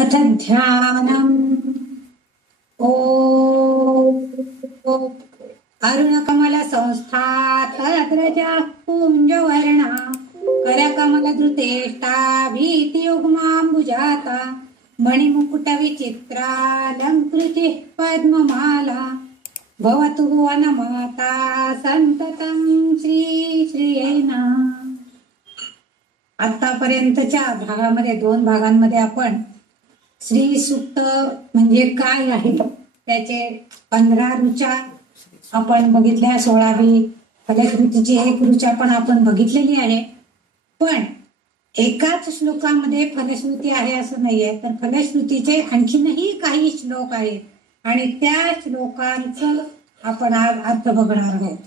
अथ ध्यानम्। ॐ अरुणकमल संस्थातद्रजा कुञ्जवर्णा करकमलधृतेष्टा भीतियुग्माम्बुजाता मणिमुकुटविचित्रालङ्कृतिः पद्ममाला भवतु वनमाता सन्ततं श्री श्रियै नमः। आतापर्यंतच्या भागामध्ये 2 भागांमध्ये आपण श्री सूक्त म्हणजे काय आहे त्याचे 15 ऋचा आपण बघितल्या, 16वी फलश्रुतीची 1 ऋचा पण आपण बघितलेली आहे. पण एकाच श्लोकामध्ये फलश्रुती आहे असं नाहीये, तर फलश्रुतीचे आणखीनही काही श्लोक आहेत आणि त्या श्लोकांचं आपण आज अर्थ बघणार आहोत.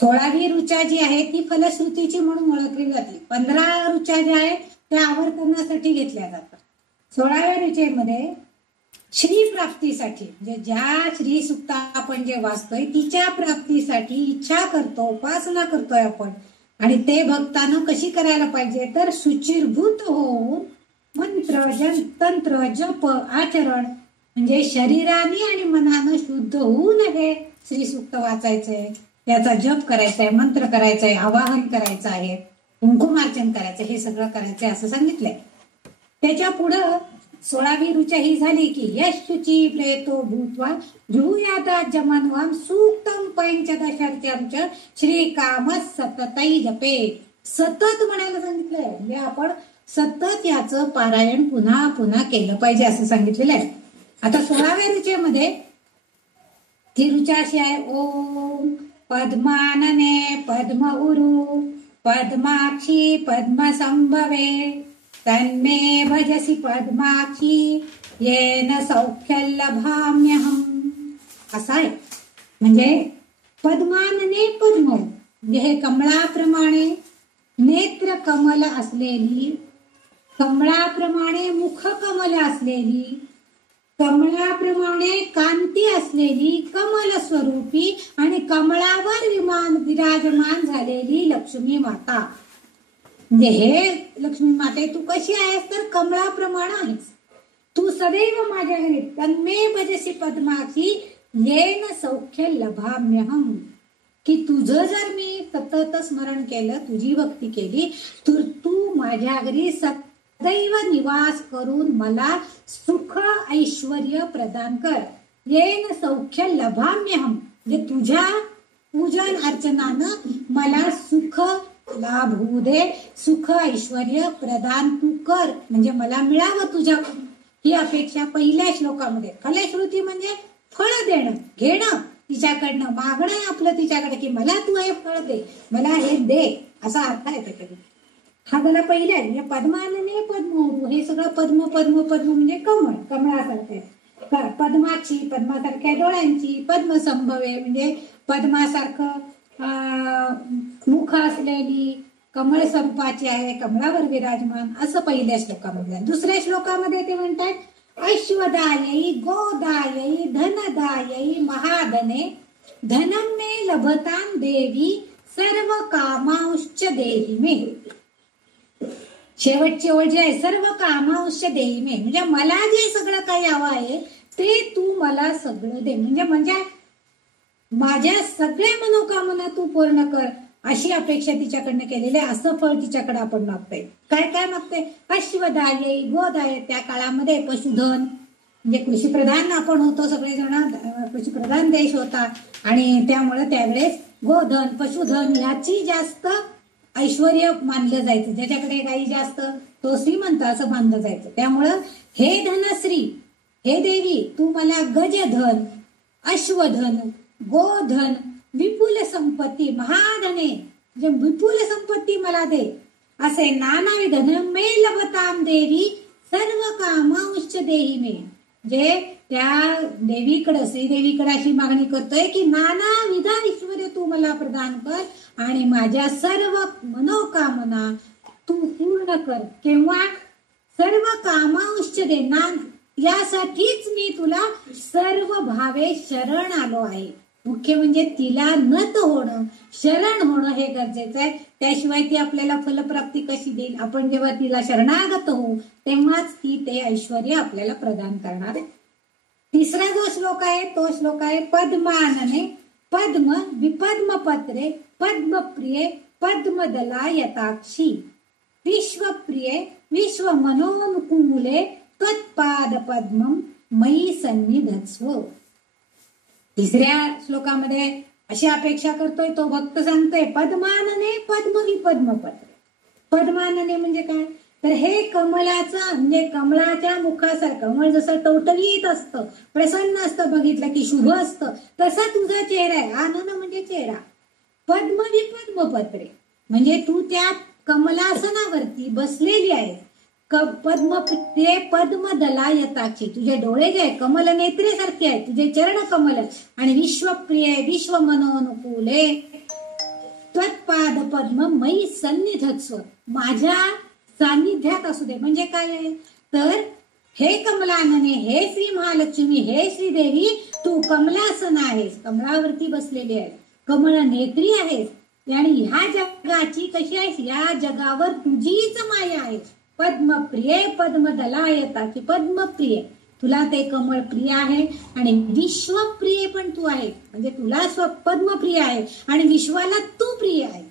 16वी ऋचा जी आहे ती फलश्रुतीची म्हणून ओळखली जाते. 15 ऋचा ज्या आहेत त्या आवर्तनासाठी घेतल्या जातात. 16व्या ऋचेमध्ये श्री प्राप्तीसाठी म्हणजे ज्या श्री सुक्त आपण जे वाचतोय तिच्या प्राप्तीसाठी इच्छा करतो, उपासना करतोय आपण. आणि ते भक्तानं कशी करायला पाहिजे तर शुचिर्भूत होऊन मंत्र तंत्र जप आचरण म्हणजे शरीराने आणि मनानं शुद्ध होऊन हे श्री सूक्त वाचायचंय, त्याचा जप करायचा आहे, मंत्र करायचा आहे, आवाहन करायचं आहे, कुंकुमार्चन करायचं, हे सगळं करायचंय असं सांगितलंय. त्याच्या पुढं 16वी ऋचा ही झाली की यशुची प्रेतो भूत्वा जुहुयादा जमनवाम सूक्तम पंचदशर्चम च श्रीकाम सततै जपे. सतत म्हणायला सांगितलंय म्हणजे आपण सतत याचं पारायण पुन्हा पुन्हा केलं पाहिजे असं सांगितलेलं आहे. आता 16व्या ऋचेमध्ये ती ऋचा अशी आहे. ओम पद्मानने पद्म उरु पद्माक्षी पद्म संभवे तन्मे भजसी पद्माक्षी येन सौख्यलभाम्यहम. असा आहे म्हणजे पद्मानने पद्म म्हणजे हे कमळाप्रमाणे नेत्र कमल असलेली, कमळाप्रमाणे मुख कमल असलेली, कमळाप्रमाणे कांती असलेली, कमल स्वरूपी आणि कमळावर विराजमान झालेली लक्ष्मी माता. म्हणजे हे लक्ष्मी माते तू कशी आहेस तर कमळाप्रमाणे आहेस. तू सदैव माझ्या घरी तन्मे भजसी पद्माक्षी येन सौख्य लभाम्यहम. की तुझं जर मी सतत स्मरण केलं, तुझी भक्ती केली तर तू माझ्या घरी सदैव निवास करून मला सुख ऐश्वर्य प्रदान कर. येन सौख्य लभाम्यहम म्हणजे तुझ्या पूजन अर्चनानं मला सुख लाभ होऊ दे, सुख ऐश्वर्य प्रदान तू कर म्हणजे मला मिळावं तुझ्याकडून, ही अपेक्षा पहिल्या श्लोकामध्ये. फलश्रुती म्हणजे फळ देणं, घेणं, तिच्याकडनं मागणं आपलं तिच्याकडे की मला तू हे फळ दे, मला हे दे असा अर्थ आहे त्याच्याकडे. हा झाला पहिला. म्हणजे पद्मानने पद्म, हे सगळं पद्म पद्म पद्म म्हणजे कमळ, कमळासारखं आहे. पद्माक्षी पद्मासारख्या डोळ्यांची, पद्म संभवे म्हणजे पद्मासारखं मुख असलेली, कमळ संपाची आहे, कमळावर विराजमान, असं पहिल्या श्लोकामध्ये. दुसऱ्या श्लोकामध्ये ते म्हणतात ऐश्वदायी गोदायी धनदायी महाधने धनम मे लभतां देवी सर्व कामांश्च देहि मे. शेवटची ओळ जी आहे सर्व कामांश्च देहि मे म्हणजे मला जे सगळं काही हवं आहे ते तू मला सगळं दे. म्हणजे माझ्या सगळ्या मनोकामना तू पूर्ण कर अशी अपेक्षा तिच्याकडनं केलेली आहे. असं फळ तिच्याकडे आपण मागतोय. काय काय मागतोय? अश्वदाय गोदाय. त्या काळामध्ये पशुधन म्हणजे कृषीप्रधान आपण होतो, सगळेजण कृषीप्रधान देश होता आणि त्यामुळे त्यावेळेस गोधन पशुधन याची जास्त ऐश्वर्य मानलं जायचं. ज्याच्याकडे गाई जास्त तो श्रीमंत असं मानलं जायचं. त्यामुळं हे धनश्री, हे देवी तू मला गजधन, अश्वधन, गोधन, विपुल संपत्ती, महाधने म्हणजे विपुल संपत्ती मला दे असे नानाविध मे लभतां देवी सर्व कामांश्च देहि मे. जे त्या देवीकडे श्रीदेवीकडे अशी मागणी करतोय की नानाविध ऐश्वर्य तू मला प्रदान कर आणि माझ्या सर्व मनोकामना तू पूर्ण कर. केव्हा? सर्व कामांश्च दे ना, यासाठीच मी तुला सर्व भावे शरण आलो आहे. मुख्य म्हणजे तिला नत होणं, शरण होणं हे गरजेचं आहे. त्याशिवाय ती आपल्याला फलप्राप्ती कशी देईल? आपण जेव्हा तिला शरणागत होऊ तेव्हाच ती ते ऐश्वर आपल्याला प्रदान करणार आहे. तिसरा जो श्लोक आहे तो श्लोक आहे पद्मानने पद्म विपद्मपत्रे पद्मप्रिये पद्मदलायताक्षी विश्वप्रिये विश्वमनोनुकूले त्वत्पाद पद्मं मयी सन्निधत्स्व. तिसऱ्या श्लोकामध्ये अशी अपेक्षा करतोय तो भक्त, सांगतोय पद्मानने पद्म विपद्मपत्रे. पद्मानने म्हणजे काय? तर हे कमलाचं म्हणजे कमळाच्या मुखासारखं, कमळ जसं टवटवीत असतं, प्रसन्न असतं, बघितलं की शुभ असतं, तसा तुझा चेहरा आहे. आनन म्हणजे चेहरा. पद्म विपद्मपत्रे म्हणजे तू त्या कमलासनावरती बसलेली आहे. पद्मप्रिये पद्मदलायताक्षी, तुझे डोळे जे आहे कमल नेत्रेसारखे आहेत, तुझे चरण कमल. आणि विश्वप्रिये विश्वमनोनुकूले त्वत्पाद पद्म मयी सन्निधत्स्व, माझ्या सान्निध्यात असू दे. म्हणजे काय आहे? तर हे कमलानने, हे श्री महालक्ष्मी, हे श्रीदेवी, तू कमलासन आहेस, कमळावरती बसलेली आहेस, कमळ नेत्री आहेस. आणि ह्या जगाची कशी आहेस? या जगावर तुझीच माया आहे. पद्मप्रिये पद्मदलायताक्षी, पद्मप्रिय, तुला ते कमळ प्रिय आहे आणि विश्वप्रिय पण तू आहे. म्हणजे तुला पद्मप्रिय आहे आणि विश्वाला तू प्रिय आहे.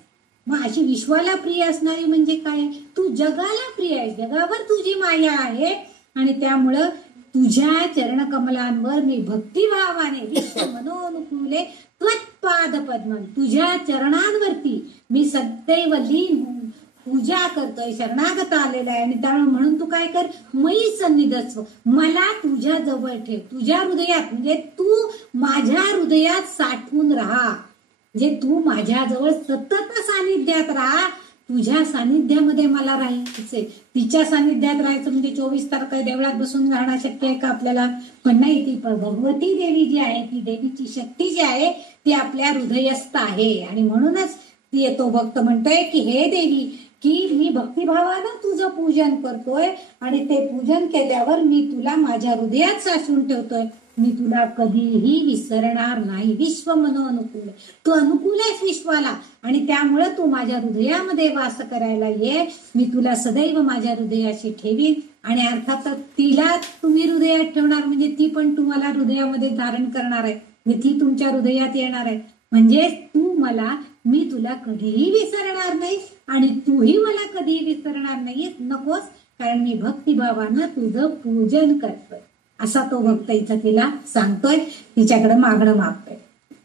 मग अशी विश्वाला प्रिय असणारी म्हणजे काय? तू जगाला प्रिय आहे, जगावर तुझी माया आहे. आणि त्यामुळं तुझ्या चरणकमलांवर मी भक्तिभावाने विश्व मनोनुकूले त्वत्पाद पद्म, तुझ्या चरणांवरती मी सदैव लीन होऊन पूजा करतोय, शरणागत आलेला आहे. आणि त्यामुळे म्हणून तू काय कर? मयी सन्निधत्स्व, मला तुझ्या जवळ ठेव, तुझ्या हृदयात. म्हणजे तू माझ्या हृदयात साठवून राहा, म्हणजे तू माझ्याजवळ सतत सानिध्यात राहा. तुझ्या सानिध्यामध्ये मला राहायचंय. तिच्या सानिध्यात राहायचं म्हणजे 24 तास काय देवळात बसून राहणं शक्य आहे का आपल्याला? पण नाही, ती भगवती देवी जी आहे, ती देवीची शक्ती जी आहे ती आपल्या हृदयस्थ आहे. आणि म्हणूनच ती तो भक्त म्हणतोय की हे देवी, की मी भक्तिभावानं तुझं पूजन करतोय आणि ते पूजन केल्यावर मी तुला माझ्या हृदयात साचवून ठेवतोय, मी तुला कधीही विसरणार नाही. विश्व मनोनुकूल, तू अनुकूल आहेस विश्वाला आणि त्यामुळे तू माझ्या हृदयामध्ये वास करायला ये. मी तुला सदैव माझ्या हृदयाशी ठेवीन. आणि अर्थात तिला तुम्ही हृदयात ठेवणार म्हणजे ती पण तुम्हाला हृदयामध्ये धारण करणार आहे, ती तुमच्या हृदयात येणार आहे. म्हणजे तू मला, मी तुला कधीही विसरणार नाही आणि तूही मला कधीही विसरणार नाहीयेस, नकोस, कारण मी भक्तिभावानं तुझं पूजन करतोय. असा तो भक्त इथं तिला सांगतोय, तिच्याकडे मागणं मागतोय.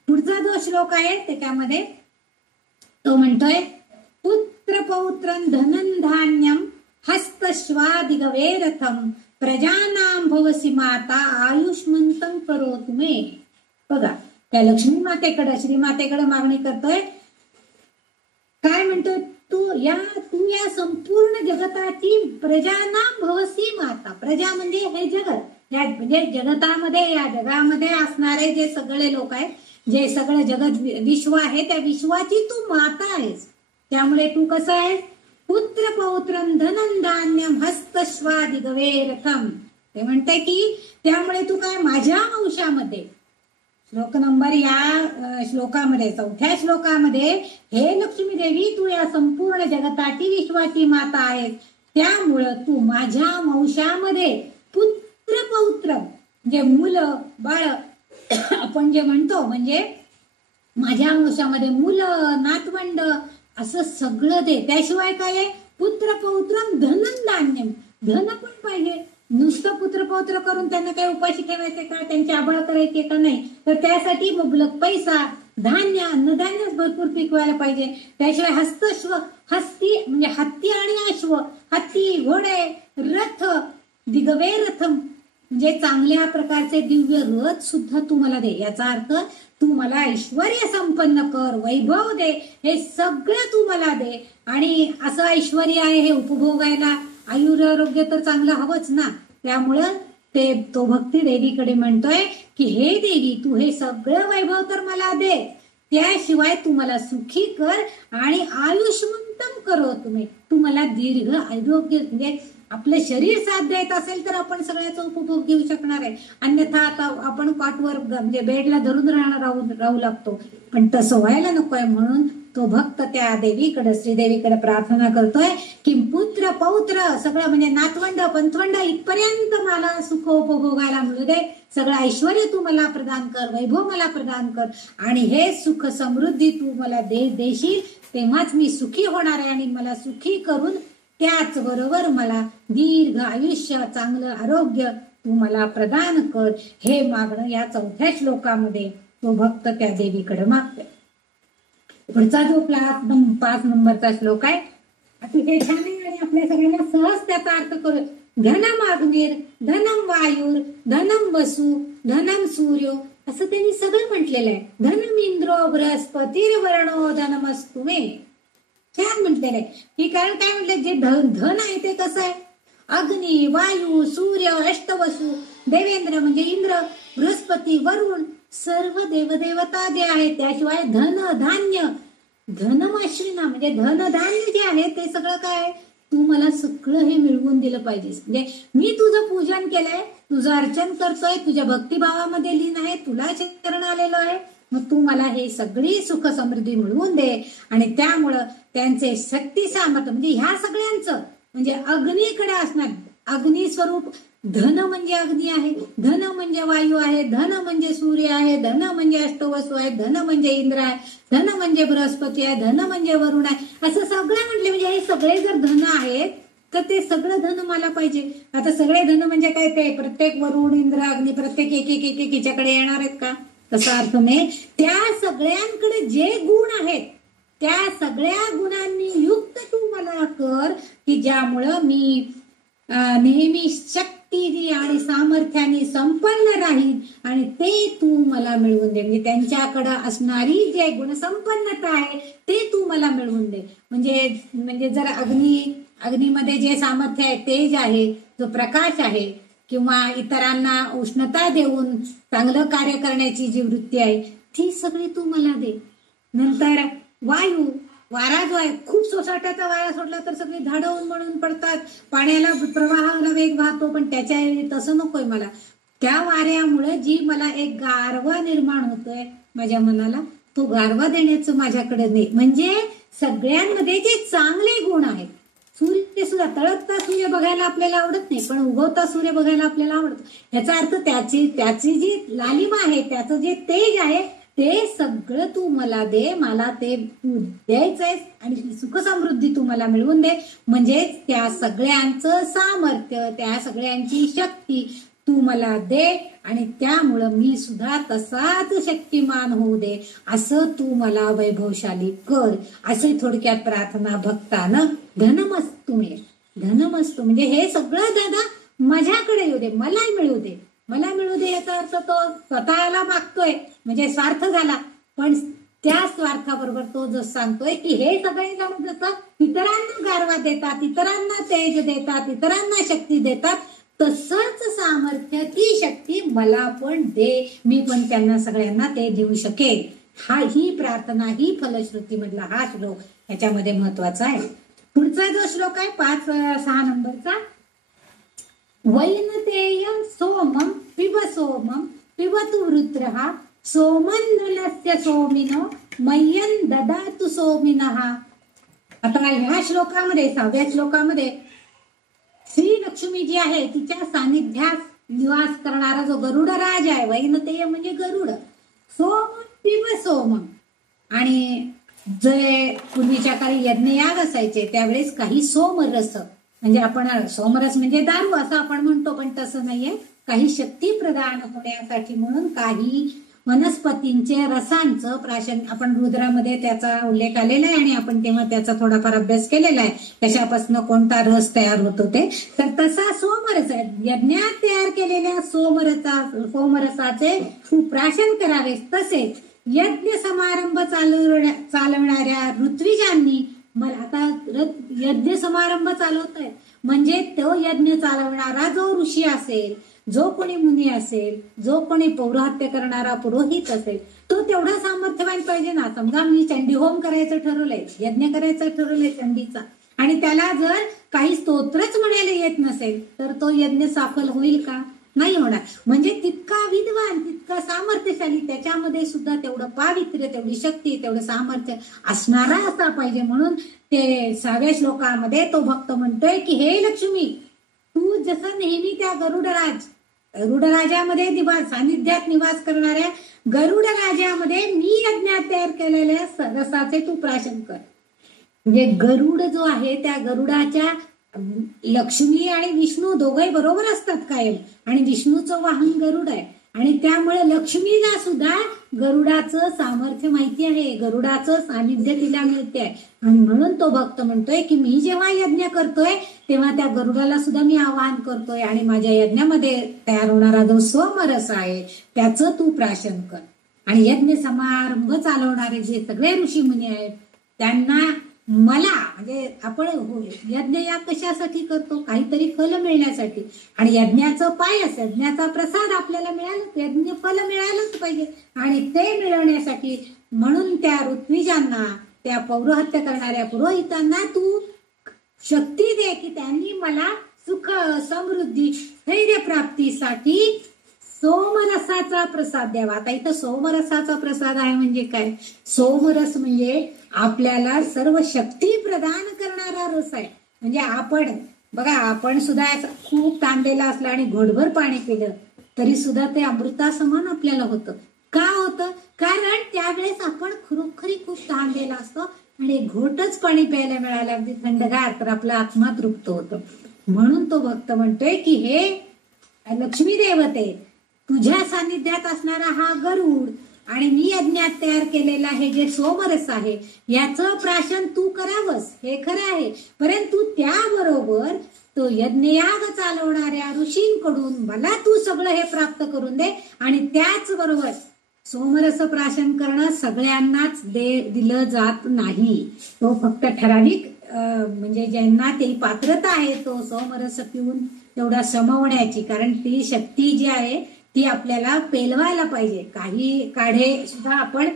पुढचा जो श्लोक आहे त्याच्यामध्ये तो म्हणतोय पुत्र पौत्रं धनं धान्यं हस्तश्वादिगवेरथं प्रजानां भवसि माता आयुष्मंतं करोतु मे. बघा, त्या लक्ष्मी मातेकडे, श्रीमातेकडे मागणी करतोय. काय म्हणतोय? तू या संपूर्ण जगताची प्रजानां भवसि माता. प्रजा म्हणजे हे जगत, म्हणजे जगतामध्ये, या जगामध्ये असणारे जे सगळे लोक आहेत, जे सगळं जगत विश्व आहे, त्या विश्वाची तू माता आहेस. त्यामुळे तू कसं आहेस? पुत्र पौत्रं धनं धान्यं हस्तश्वादिगवेरथं. ते म्हणते की त्यामुळे तू काय, माझ्या वंशामध्ये, श्लोक नंबर या श्लोकामध्ये, चौथ्या श्लोकामध्ये, हे लक्ष्मी देवी, तू या संपूर्ण जगताची विश्वाची माता आहेस. त्यामुळं तू माझ्या वंशामध्ये पुत्र पौत्र म्हणजे मुलं बाळ आपण जे म्हणतो, म्हणजे माझ्या वंशामध्ये मुलं नातवंड असं सगळं दे. त्याशिवाय काय आहे? पुत्र पौत्रं धनं धान्यं, धन पण पाहिजे. नुसतं पुत्र पौत्र करून त्यांना काही उपाशी ठेवायचे का? त्यांची आबळ करायचे का? नाही. तर त्यासाठी मुबलक पैसा, धान्य, अन्नधान्य भरपूर पिकवायला पाहिजे. त्याशिवाय हस्तश्व, हस्ती म्हणजे हत्ती आणि अश्व, हत्ती, घोडे, रथ, दिगवे रथम म्हणजे चांगल्या प्रकारचे दिव्य रथ सुद्धा तू मला दे. याचा अर्थ तू मला ऐश्वर संपन्न कर, वैभव दे, हे सगळं तू मला दे. आणि असं ऐश्वर आहे हे उपभोगायला आयुरारोग्य तर चांगलं हवंच ना. त्यामुळं तो भक्ती देवीकडे म्हणतोय की हे देवी, तू हे सगळं वैभव तर मला दे, त्याशिवाय तू मला सुखी कर आणि आयुष्मंतम करो तुम्ही, तू मला दीर्घ आरोग्य म्हणजे आपलं शरीर साथ देत असेल तर आपण सगळ्याचा उपभोग घेऊ शकणार आहे. अन्यथा आता आपण कॉटवर म्हणजे बेडला धरून राहू लागतो. पण तसं व्हायला नकोय, म्हणून तो भक्त त्या देवीकडे, श्रीदेवीकडे प्रार्थना करतोय की पुत्र पौत्र सगळं म्हणजे नातवंड पंतवंड इथपर्यंत मला सुख उपभोगायला मिळू दे, सगळं ऐश्वर तू मला प्रदान कर, वैभव मला प्रदान कर, आणि हे सुख समृद्धी तू मला देशील तेव्हाच मी सुखी होणार आहे. आणि मला सुखी करून त्याचबरोबर मला दीर्घ आयुष्य, चांगलं आरोग्य तू मला प्रदान कर, हे मागणं या 4थ्या श्लोकामध्ये तो भक्त त्या देवीकडे मागतोय. पुढचा जो 5 नंबरचा श्लोक आहे अतिशय छान आहे आणि आपल्या सगळ्यांना सहज त्याचा अर्थ करू. धनम अग्निर, धनम वायुर, धनम वसु, धनम सूर्यो, असं त्यांनी सगळं म्हटलेलं आहे. धनम इंद्रो बृहस्पतिर्वर्णो धनमस्तु मे, छान म्हटलेलं आहे. की कारण काय म्हटलं, जे धन आहे ते कसं आहे, अग्नी, वायू, सूर्य, अष्टवसु, देवेंद्र म्हणजे इंद्र, बृहस्पती, वरुण, सर्व देवदेवता जे आहेत, त्याशिवाय धन धान्य, धनमाश्रिना म्हणजे धनधान्य जे आहे ते सगळं काय, तू मला सगळं हे मिळवून दिलं पाहिजेस. म्हणजे मी तुझं पूजन केलंय, तुझं अर्चन करतोय, तुझ्या भक्तिभावामध्ये लीन आहे, तुला चरण आलेलो आहे, मग तू मला हे सगळी सुख समृद्धी मिळवून दे. आणि त्यामुळं त्यांचे शक्ती सामर्थ्य म्हणजे ह्या सगळ्यांचं म्हणजे अग्नीकडे असणार, अग्नी स्वरूप धन म्हणजे अग्नी आहे, धन म्हणजे वायू आहे, धन म्हणजे सूर्य आहे, धन म्हणजे अष्टवसु आहे, धन म्हणजे इंद्र आहे, धन म्हणजे बृहस्पती आहे, धन म्हणजे वरुण आहे, असं सगळं म्हटले. म्हणजे हे सगळे जर धन आहेत तर ते सगळं धन मला पाहिजे. आता सगळे धन म्हणजे काय, ते प्रत्येक वरुण इंद्र अग्नी प्रत्येक एक हिच्याकडे येणार आहेत का, तसा अर्थ नाही. त्या सगळ्यांकडे जे गुण आहेत त्या सगळ्या गुणांनी युक्त तू मला कर, की ज्यामुळं मी नेहमी शक्ती आणि सामर्थ्याने संपन्न राहील, आणि ते तू मला मिळवून दे. म्हणजे त्यांच्याकडं असणारी जे गुणसंपन्नता आहे ते तू मला मिळवून दे. म्हणजे जर अग्नीमध्ये जे सामर्थ्य आहे, तेज आहे, जो प्रकाश आहे, किंवा इतरांना उष्णता देऊन चांगलं कार्य करण्याची जी वृत्ती आहे ती सगळी तू मला दे. नंतर वायू, वारा जो आहे, खूप सोसाट्याचा वारा सोडला तर सगळी झाडं उन्मळून पडतात, पाण्याला प्रवाहाला वेग वाहतो, पण त्याच्या तसं नकोय मला. त्या वाऱ्यामुळे जी मला एक गारवा निर्माण होतोय माझ्या मनाला, तो गारवा देण्याचं माझ्याकडे नाही. म्हणजे सगळ्यांमध्ये जे चांगले गुण आहेत, सूर्य सुद्धा तळपता सूर्य बघायला आपल्याला आवडत नाही, पण उगवता सूर्य बघायला आपल्याला आवडतो. याचा अर्थ त्याची जी लालिमा आहे, त्याचं जे तेज आहे ते सगळं तू मला दे, मला ते तू द्यायचंय, आणि सुख समृद्धी तू मला मिळवून दे. म्हणजे त्या सगळ्यांचं सामर्थ्य, त्या सगळ्यांची शक्ती तू मला दे, आणि त्यामुळं मी सुद्धा तसाच शक्तिमान होऊ दे, असं तू मला वैभवशाली कर. असे थोडक्यात प्रार्थना भक्तानं धनमस्तु मे, धनमस्तु म्हणजे हे सगळं दादा माझ्याकडे येऊ दे, मला मिळू दे, मला मिळू दे. याचा अर्थ तो स्वतःला मागतोय म्हणजे स्वार्थ झाला, पण त्या स्वार्थाबरोबर तो जो सांगतोय की हे सगळे जण जसं इतरांना गारवा देतात, इतरांना तेज देतात, इतरांना शक्ती देतात, तसंच सामर्थ्य, ती शक्ती मला पण दे, मी पण त्यांना सगळ्यांना ते देऊ शकेल. ही प्रार्थना, ही फलश्रुती मधला हा श्लोक याच्यामध्ये महत्वाचा आहे. पुढचा जो श्लोक आहे 5-6 नंबरचा, वैनतेय सोमम पिब सोमम पिबतु वृत्रः सोमंदलस्य सोमिनो मय्यन ददातु सोमिनः. आता ह्या श्लोकामध्ये 6व्या श्लोकामध्ये श्री लक्ष्मी जी आहे तिच्या सानिध्यात निवास करणारा जो गरुडराज आहे, वैनतेय म्हणजे गरुड, सोम पिब सोमम. आणि जे पूर्वीच्या काळी यज्ञयाग असायचे त्यावेळेस काही सोमरस, म्हणजे आपण सोमरस म्हणजे दारू असं आपण म्हणतो, पण तसं नाहीये, काही शक्ती प्रदान होण्यासाठी म्हणून काही वनस्पतींचे रसांचं प्राशन, आपण रुद्रामध्ये त्याचा उल्लेख आलेला आहे आणि आपण तेव्हा त्याचा थोडाफार अभ्यास केलेला आहे, कशापासून कोणता रस तयार होतो ते. तर तसा सोमरस आहे, यज्ञात तयार केलेल्या सोमरसाचे प्राशन करावे. तसेच यज्ञ समारंभ चालवणाऱ्या ऋत्विजांनी, मला आता यज्ञ समारंभ चालवत आहे म्हणजे तो यज्ञ चालवणारा जो ऋषी असेल, जो कोणी मुनी असेल, जो कोणी पौरोहित्य करणारा पुरोहित असेल, तो तेवढा सामर्थ्यवान पाहिजे ना. समजा मी चंडी होम करायचं ठरवलंय, यज्ञ करायचं ठरवलंय चंडीचा, आणि त्याला जर काही स्तोत्रच म्हणायला येत नसेल तर तो यज्ञ सफल होईल का? नाही होणार. म्हणजे तितका विद्वान, तितका सामर्थ्यशाली, त्याच्यामध्ये सुद्धा तेवढं पावित्र्य, तेवढी शक्ती, तेवढं सामर्थ्य असणारा असा पाहिजे. म्हणून ते 6व्या श्लोकामध्ये तो भक्त म्हणतोय की हे लक्ष्मी, तू जसं नेहमी त्या गरुडराजामध्ये सानिध्यात निवास करणाऱ्या गरुड राजामध्ये मी यज्ञात तयार केलेल्या रसाचे तू प्राशन कर. म्हणजे गरुड जो आहे त्या गरुडाच्या लक्ष्मी आणि विष्णू दोघे बरोबर असतात कायम, आणि विष्णूचं वाहन गरुड आहे, आणि त्यामुळे लक्ष्मीला सुद्धा गरुडाचं सामर्थ्य माहिती आहे, गरुडाचं सानिध्य तिला मिळते आहे. आणि म्हणून तो भक्त म्हणतोय की मी जेव्हा यज्ञ करतोय तेव्हा त्या गरुडाला सुद्धा मी आवाहन करतोय, आणि माझ्या यज्ञामध्ये तयार होणारा जो सोमरस आहे त्याचं तू प्राशन कर. आणि यज्ञ समारंभ चालवणारे जे सगळे ऋषीमुनी आहेत त्यांना मला, म्हणजे आपण यज्ञ या कशासाठी करतो? काहीतरी फल मिळण्यासाठी. आणि यज्ञाचं पायस, यज्ञाचा प्रसाद आपल्याला मिळाला, यज्ञ फल मिळालंच पाहिजे. आणि ते मिळवण्यासाठी म्हणून त्या ऋत्विजांना, त्या पौरोहत्य करणाऱ्या पुरोहितांना तू शक्ती दे की त्यांनी मला सुख, समृद्धी, स्थैर्य प्राप्तीसाठी सोमरसाचा प्रसाद द्यावा. आता इथं सोमरसाचा प्रसाद आहे म्हणजे काय? सोमरस म्हणजे आपल्याला सर्व शक्ती प्रदान करणारा रस आहे. म्हणजे आपण बघा, आपण सुद्धा खूप ताणलेला असला आणि घोटभर पाणी पिलं तरी सुद्धा ते अमृतासमान आपल्याला होतं. का होतं? कारण त्यावेळेस आपण खरोखरी खूप ताणलेला असतो आणि घोटच पाणी प्यायला मिळालं अगदी थंडगार तर आपला आत्मा तृप्त होतो. म्हणून तो भक्त म्हणतोय की हे लक्ष्मी देवते, तुझ्या सानिध्यात असणारा हा गरुड आणि मी यज्ञात तयार केलेला हे जे सोमरस आहे याचं प्राशन तू करावंस, हे खरं आहे. परंतु त्याबरोबर तो यज्ञयाग चालवणाऱ्या ऋषींकडून मला तू सगळं हे प्राप्त करून दे. आणि त्याचबरोबर सोमरस प्राशन करणं सगळ्यांनाच दिलं जात नाही. तो फक्त ठराविक म्हणजे ज्यांना ती पात्रता आहे तो सोमरस पिऊन तेवढा समवण्याची, कारण ती शक्ती जी आहे ती आपल्याला पेलवायला पाहिजे. काही काढे सुद्धा आपण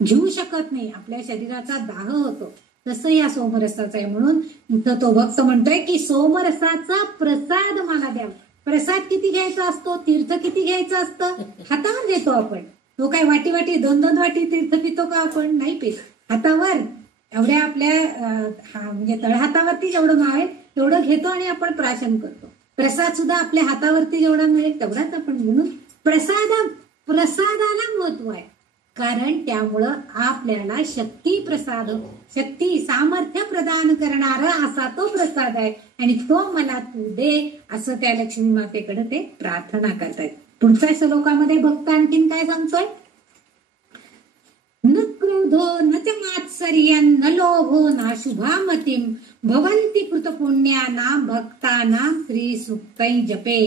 घेऊ शकत नाही, आपल्या शरीराचा दाह होतो. तसं या सोमरसाचा आहे. म्हणून इथं तो भक्त म्हणतोय की सोमरसाचा प्रसाद मला द्यावा. प्रसाद किती घ्यायचा असतो? तीर्थ किती घ्यायचं असतं? हातावर घेतो आपण. तो काय वाटी वाटी 2-2 वाटी तीर्थ पितो का आपण? नाही पित. हातावर एवढ्या आपल्या म्हणजे तळहातावरती जेवढं मावेल तेवढं घेतो आणि आपण प्राशन करतो. प्रसाद सुद्धा आपल्या हातावरती जेवढा मिळेल तेवढाच आपण. म्हणून प्रसादाला महत्व आहे, कारण त्यामुळं आपल्याला शक्ती सामर्थ्य प्रदान करणारा असा तो प्रसाद आहे आणि तो मला तू दे, असं त्या लक्ष्मी मातेकडे ते प्रार्थना करतायत. पुढच्या श्लोकामध्ये भक्त आणखीन काय सांगतोय? न क्रोधो न च मात्सर्यं न लोभो न शुभामतीं भवन्ति कृतपुण्यानां भक्तानां श्री सुक्तै जपे.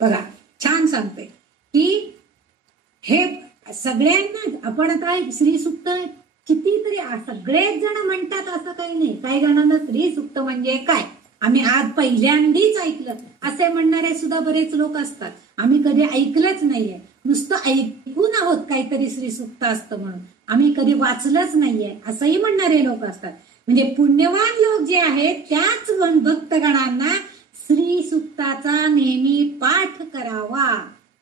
बघा, छान सांगते की हे सगळ्यांना आपण आता श्री सुक्त कितीतरी सगळेच जण म्हणतात असं काही नाही. काही जणांना श्री सुक्त म्हणजे काय आम्ही आज पहिल्यांदाच ऐकलं असे म्हणणारे सुद्धा बरेच लोक असतात. आम्ही कधी ऐकलंच नाहीये, नुसतं ऐकून आहोत काहीतरी श्री सुक्त असतं म्हणून, आम्ही कधी वाचलंच नाहीये असंही म्हणणारे लोक असतात. म्हणजे पुण्यवान लोक जे आहेत त्याच भक्तगणांना श्री सुक्ताचा नेहमी पाठ करावा.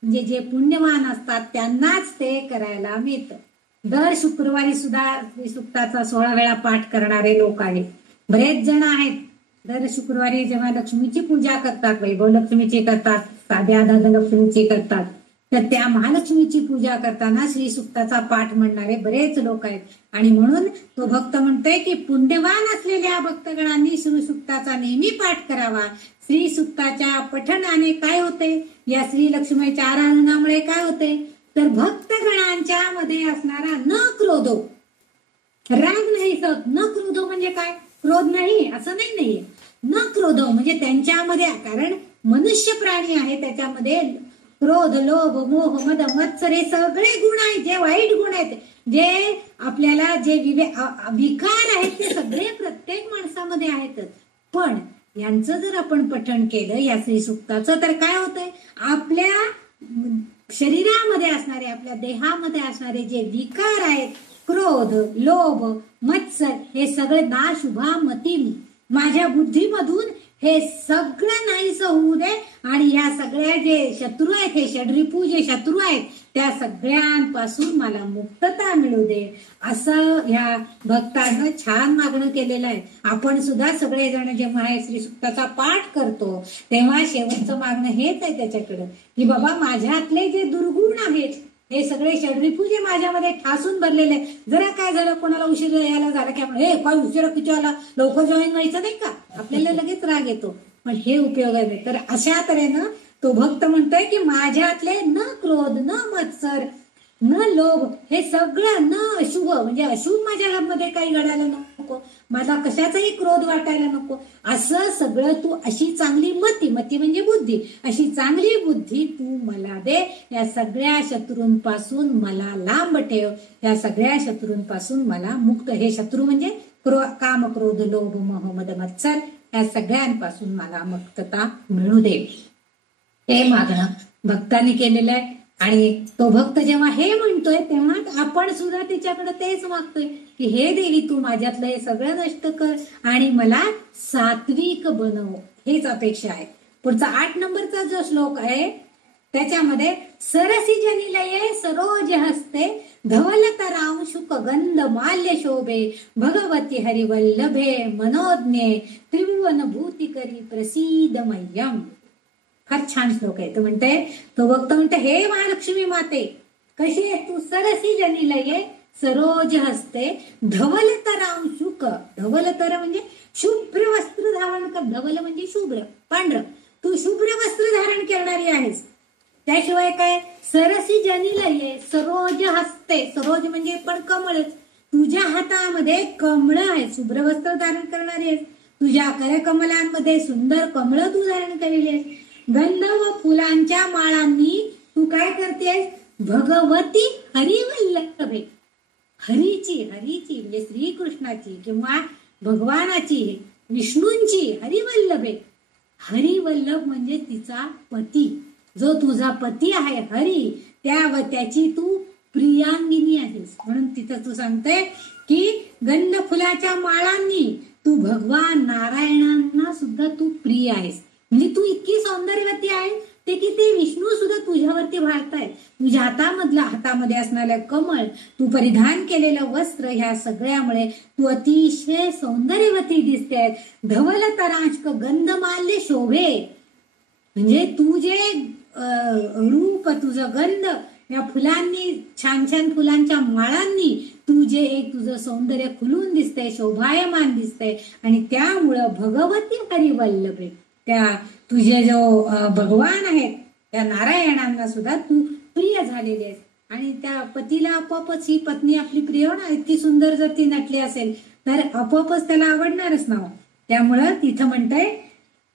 म्हणजे जे पुण्यवान असतात त्यांनाच ते करायला मिळतं. दर शुक्रवारी सुद्धा श्री सुक्ताचा 16 वेळा पाठ करणारे लोक आहेत, बरेच जण आहेत. दर शुक्रवारी जेव्हा लक्ष्मीची पूजा करतात, वैभव लक्ष्मीची करतात, साध्या लक्ष्मीची करतात, तर त्या महालक्ष्मीची पूजा करताना श्री सुक्ताचा पाठ म्हणणारे बरेच लोक आहेत. आणि म्हणून तो भक्त म्हणतोय की पुण्यवान असलेल्या भक्तगणांनी श्री सुक्ताचा नेहमी पाठ करावा. श्री सुक्ताच्या पठणाने काय होते? या श्री लक्ष्मीच्या आराधनामुळे काय होते? तर भक्तगणांच्या मध्ये असणारा न क्रोधो, राग नाही सत. न क्रोधो म्हणजे काय? क्रोध नाही असं नाहीये. न क्रोध म्हणजे त्यांच्यामध्ये, कारण मनुष्य प्राणी आहे त्याच्यामध्ये क्रोध, लोभ, मोह, मद, मत्सर हे सगळे गुण आहेत, जे वाईट गुण आहेत, जे आपल्याला जे विकार आहेत ते सगळे प्रत्येक माणसामध्ये आहेत. पण यांचं जर आपण पठण केलं या श्री सुक्ताचं तर काय होतंय? आपल्या शरीरामध्ये असणारे, आपल्या देहामध्ये असणारे जे विकार आहेत, क्रोध, लोभ, मत्सर हे सगळे नाशुभा मती, माझ्या बुद्धीमधून हे सगळं नाहीसं होऊ दे आणि ह्या सगळ्या जे शत्रू आहेत, हे षड्रिपू जे शत्रू आहेत, त्या सगळ्यांपासून मला मुक्तता मिळू दे, असं ह्या भक्तानं छान मागणं केलेलं आहे. आपण सुद्धा सगळेजण जेव्हा हे श्री सुक्ताचा पाठ करतो तेव्हा शेवटचं मागणं हेच आहे त्याच्याकडं, की बाबा माझ्यातले जे दुर्गुण आहेत, हे सगळे षड्रिपू जे माझ्यामध्ये ठासून भरलेले, जरा काय झालं, कोणाला उशीर यायला झाला की आपण हे काय उशिरा किती आला, लवकर जॉईन व्हायचं नाही का, आपल्याला लगेच राग येतो. पण हे उपयोग आहे. तर अशा तऱ्हेनं तो भक्त म्हणतोय की माझ्यातले न क्रोध, न मत्सर, न लोभ, हे सगळं, न अशुभ म्हणजे अशुभ माझ्या मध्ये काही घडायला नको, मला कशाचाही क्रोध वाटायला नको, असं सगळं तू अशी चांगली मती म्हणजे बुद्धी, अशी चांगली बुद्धी तू मला दे. या सगळ्या शत्रूंपासून मला लांब ठेव, या सगळ्या शत्रूंपासून मला मुक्त, हे शत्रू म्हणजे काम, क्रोध, लोभ, मोह, मद, मत्सर, या सगळ्यांपासून मला मुक्तता मिळू दे. हे मागणं भक्तांनी केलेलं आहे. आणि तो भक्त जेव्हा हे म्हणतोय तेव्हा आपण सुद्धा तिच्याकडे तेच मागतोय की हे देवी तू माझ्यातलं हे सगळं नष्ट कर आणि मला सात्विक बनव, हेच अपेक्षा आहे. पुढचा 8 नंबरचा जो श्लोक आहे त्याच्यामध्ये सरसी जनिलये सरोज हस्ते धवलतरां शुक गंध माल्य शोभे भगवती हरिवल्लभे मनोज्ञे त्रिभुवन भूतिकरी प्रसीद मह्यम. फार छान श्लोक आहे. तो म्हणते, तो भक्त म्हणते, हे महालक्ष्मी माते कशी आहे तू, सरसी जनिलये सरोज हस्ते धवलतरां शुक, धवलतर म्हणजे शुभ्र वस्त्र धारण कर, धवल म्हणजे शुभ्र पांढरं, तू शुभ्र वस्त्र धारण करणारी आहेस. त्याशिवाय काय, सरसी जनिलये सरोज हस्ते, सरोज म्हणजे पण कमळच, तुझ्या हातामध्ये कमळ आहे, शुभ्र वस्त्र धारण करणारी आहेस, तुझ्या करकमलांमध्ये सुंदर कमळ तू धारण केलेली आहेस. गंध व फुलांच्या माळांनी तू काय करतेस, भगवती हरिवल्लभे, हरीची म्हणजे श्रीकृष्णाची किंवा भगवानाची, विष्णूंची, हरिवल्लभे, हरिवल्लभ म्हणजे तिचा पती, जो तुझा पती आहे हरी, त्याची तू प्रियांगिनी आहेस. म्हणून तिथं तू सांगते की गंध फुलाच्या माळांनी तू भगवान नारायणांना सुद्धा तू प्रिय आहेस. म्हणजे तू इतकी सौंदर्यवती आहे ते की ते विष्णू सुद्धा तुझ्यावरती भाळतायत. तुझ्या हातामध्ये असणारं कमळ, तू परिधान केलेलं वस्त्र, ह्या सगळ्यामुळे तू अतिशय सौंदर्यवती दिसतेस. धवल तरांशक गंधमाल्य शोभे, म्हणजे तू जे रूप, तुझं गंध, या फुलांनी, छान छान फुलांच्या माळांनी तू जे एक तुझं सौंदर्य खुलून दिसतंय, शोभायमान दिसतंय, आणि त्यामुळं भगवती हरिवल्लभे, त्या तुझे जो भगवान आहेत त्या नारायणांना सुद्धा तू प्रिय झालेली आहेस. आणि त्या पतीला आपोआपच, ही पत्नी आपली प्रिय होणार, इतकी सुंदर जर ती नटली असेल तर आपोआपच त्याला आवडणारच ना. त्यामुळं तिथं म्हणतंय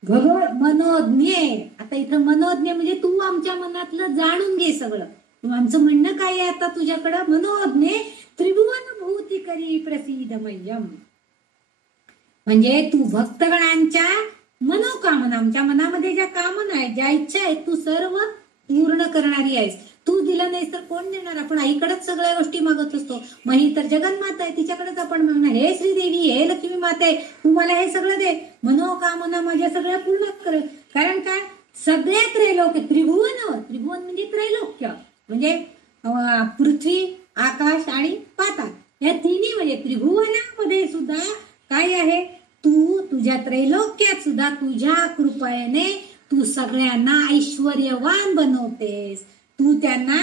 मनोज्ञे. आता इथं मनोज्ञ म्हणजे तू आमच्या मनातलं जाणून घे सगळं, तू आमचं म्हणणं काय आहे आता तुझ्याकडं. मनोज्ञे त्रिभुवन भूती करी प्रसिद्ध मह्यम, म्हणजे तू भक्तगणांच्या मनोकामना, आमच्या मनामध्ये ज्या कामना आहेत, ज्या इच्छा आहेत, तू सर्व पूर्ण करणारी आहेस. तू दिलं नाहीस तर कोण देणार, आपण आईकडेच सगळ्या गोष्टी मागत असतो. मग ही तर जगन्माता आहे, तिच्याकडेच आपण मागणार, हे श्रीदेवी, हे लक्ष्मी माता आहे, तू मला हे सगळं दे, मनोकामना माझ्या सगळ्या पूर्ण कर. कारण काय, सगळ्या त्रैलोक्य, त्रिभुवन म्हणजे त्रैलोक्य, म्हणजे पृथ्वी, आकाश आणि पाताळ, या तिन्ही म्हणजे त्रिभुवनामध्ये सुद्धा काय आहे, तू तुझ्या त्रैलोक्यात सुद्धा तुझ्या कृपेने तू सगळ्यांना ऐश्वर्यवान बनवतेस, तू त्यांना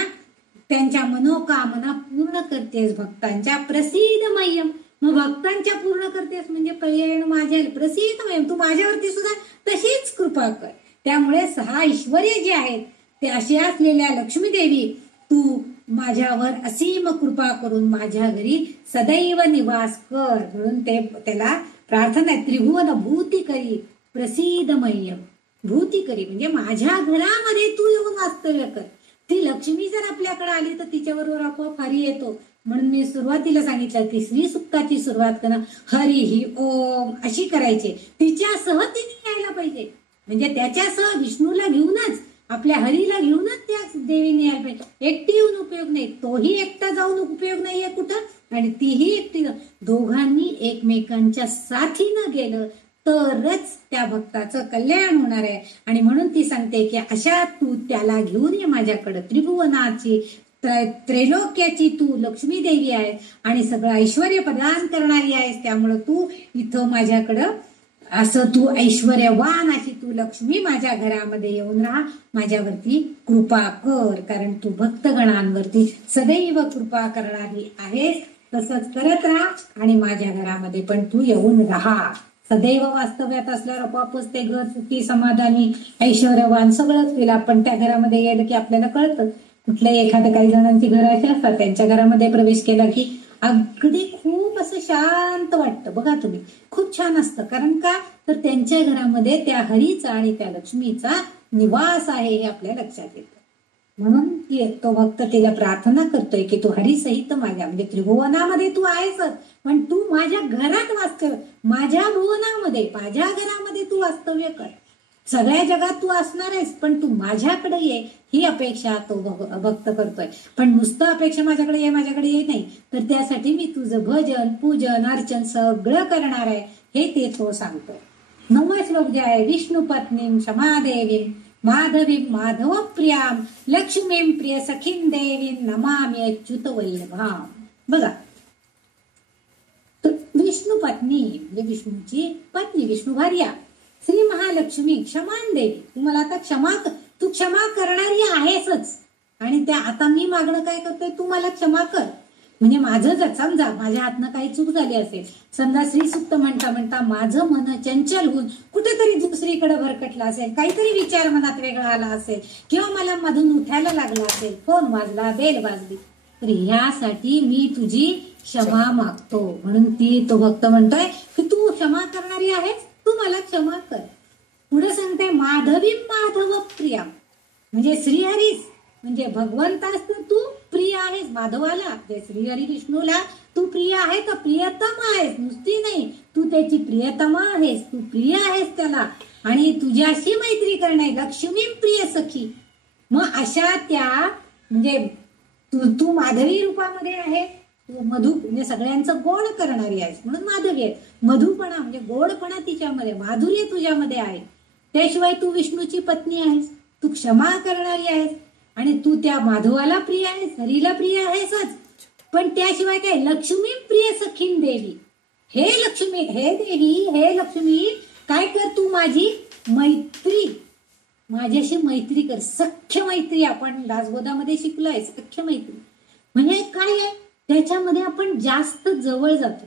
त्यांच्या मनोकामना पूर्ण करतेस. भक्तांच्या प्रसिद्ध मह्यम, मग भक्तांच्या पूर्ण करतेस म्हणजे पर्याय माझ्या प्रसिद्ध मह्यम, तू माझ्यावरती सुद्धा तशीच कृपा कर. त्यामुळे 6 ऐश्वर्य जे आहेत ते अशी असलेल्या लक्ष्मी देवी, तू माझ्यावर असीम कृपा करून माझ्या घरी सदैव निवास कर. म्हणून त्याला प्रार्थना आहे, त्रिभुवन भूती करी प्रसिद्ध मह्यम. भूती करी म्हणजे माझ्या घरामध्ये तू येऊन वास्तव्य कर. ती लक्ष्मी जर आपल्याकडे आली तर तिच्याबरोबर आपोआप हरी येतो. म्हणून मी सुरुवातीला सांगितलं की श्री सुक्ताची सुरुवात करणं हरी ही ओम अशी करायची, तिच्यासह तिने यायला पाहिजे. म्हणजे त्याच्यासह विष्णूला घेऊनच, आपल्या हरीला घेऊनच त्या देवीने यायला पाहिजे. एकटी येऊन उपयोग नाही, तोही एकटा जाऊन उपयोग नाहीये कुठं, आणि तीही एकटी. दोघांनी एकमेकांच्या साथीनं गेलं तरच त्या भक्ताचं कल्याण होणार आहे. आणि म्हणून ती सांगते की अशा तू त्याला घेऊन ये माझ्याकडे. त्रिभुवनाची त्रैलोक्याची तू लक्ष्मी देवी आहे आणि सगळं ऐश्वर प्रदान करणारी आहेस. त्यामुळं तू इथं माझ्याकडं असं तू ऐश्वर्यवान अशी तू लक्ष्मी माझ्या घरामध्ये येऊन राहा, माझ्यावरती कृपा कर, कारण तू भक्तगणांवरती सदैव कृपा करणारी आहेस. तसंच करत राहा आणि माझ्या घरामध्ये पण तू येऊन राहा. सदैव वास्तव्यात असल्यावर आपोआपच ते घर सुखी समाधानी ऐश्वर्यवान सगळंच केलं. आपण त्या घरामध्ये गेलं की आपल्याला कळतं. कुठल्याही एखाद्या काही जणांची घरं अशी असतात, त्यांच्या घरामध्ये प्रवेश केला की अगदी खूप असं शांत वाटतं. बघा तुम्ही, खूप छान असतं. कारण का तर त्यांच्या घरामध्ये त्या हरीचा आणि त्या लक्ष्मीचा निवास आहे हे आपल्या लक्षात येतं. म्हणून तो भक्त तिला प्रार्थना करतोय की तू हरीसहित माझ्या म्हणजे त्रिभुवनामध्ये तू आहेसच, पण तू माझ्या घरात वास्तव्य, माझ्या भुवनामध्ये माझ्या घरामध्ये तू वास्तव्य कर. सगळ्या जगात तू असणार आहेस, पण तू माझ्याकडे ये ही अपेक्षा तो भक्त करतोय. पण नुसतं अपेक्षा माझ्याकडे ये नाही, तर त्यासाठी मी तुझं भजन पूजन अर्चन सगळं करणार आहे हे ते तो सांगतोय. 9वा श्लोक जे आहे, विष्णू पत्नीं क्षमादेवी माधवीं माधव प्रियाम लक्ष्मीं प्रिय सखीं देवीं नमामि अच्युत वल्लभाम. बघा, विष्णू पत्नी म्हणजे विष्णूची पत्नी, विष्णू भार्या श्री महालक्ष्मी क्षमान देवी. तुम्हाला आता तू क्षमा करणारी आहेसच. आणि त्या आता मी मागणं काय करतोय, तू मला क्षमा कर. म्हणजे माझं जर समजा माझ्या हातनं काही चूक झाली असेल, समजा श्री सुक्त म्हणता म्हणता माझं मन चंचल होऊन कुठेतरी दुसरीकडे भरकटलं असेल, काहीतरी विचार मनात वेगळा आला असेल, किंवा मला मधून उठायला लागला असेल, फोन वाजला, बेल वाजली, तर ह्यासाठी मी तुझी क्षमा मागतो. म्हणून तो भक्त म्हणतोय की तू क्षमा करणारी आहेस, तू मला क्षमा कर. पुढे सांगते माधवी माधव प्रिया, म्हणजे श्रीहरीस म्हणजे भगवंतास तर तू प्रिय आहेस. माधवाला जे श्रीहरी विष्णूला तू प्रिय आहे, तर प्रियतम आहेस. नुसती नाही, तू त्याची प्रियतमा आहेस, तू प्रिय आहेस त्याला. आणि तुझ्याशी मैत्री करणे लक्ष्मी प्रिय सखी. मग अशा त्या म्हणजे तू माधवी रूपामध्ये आहे, तू मधु म्हणजे सगळ्यांचं गोड करणारी आहेस म्हणून माधवी आहे. मधुपणा म्हणजे गोडपणा तिच्यामध्ये, माधुर्य तुझ्यामध्ये आहे. त्याशिवाय तू विष्णूची पत्नी आहेस, तू क्षमा करणारी आहेस आणि तू त्या माधवाला प्रिय आहेस, हरीला प्रिय आहेसच. पण त्याशिवाय काय, लक्ष्मी प्रिय सखीं देवी. हे लक्ष्मी, हे देवी, हे लक्ष्मी, काय कर, तू माझी मैत्री, माझ्याशी मैत्री कर. सख्य मैत्री आपण दासबोधामध्ये शिकलोय. सख्य मैत्री म्हणजे काय आहे, त्याच्यामध्ये आपण जास्त जवळ जातो.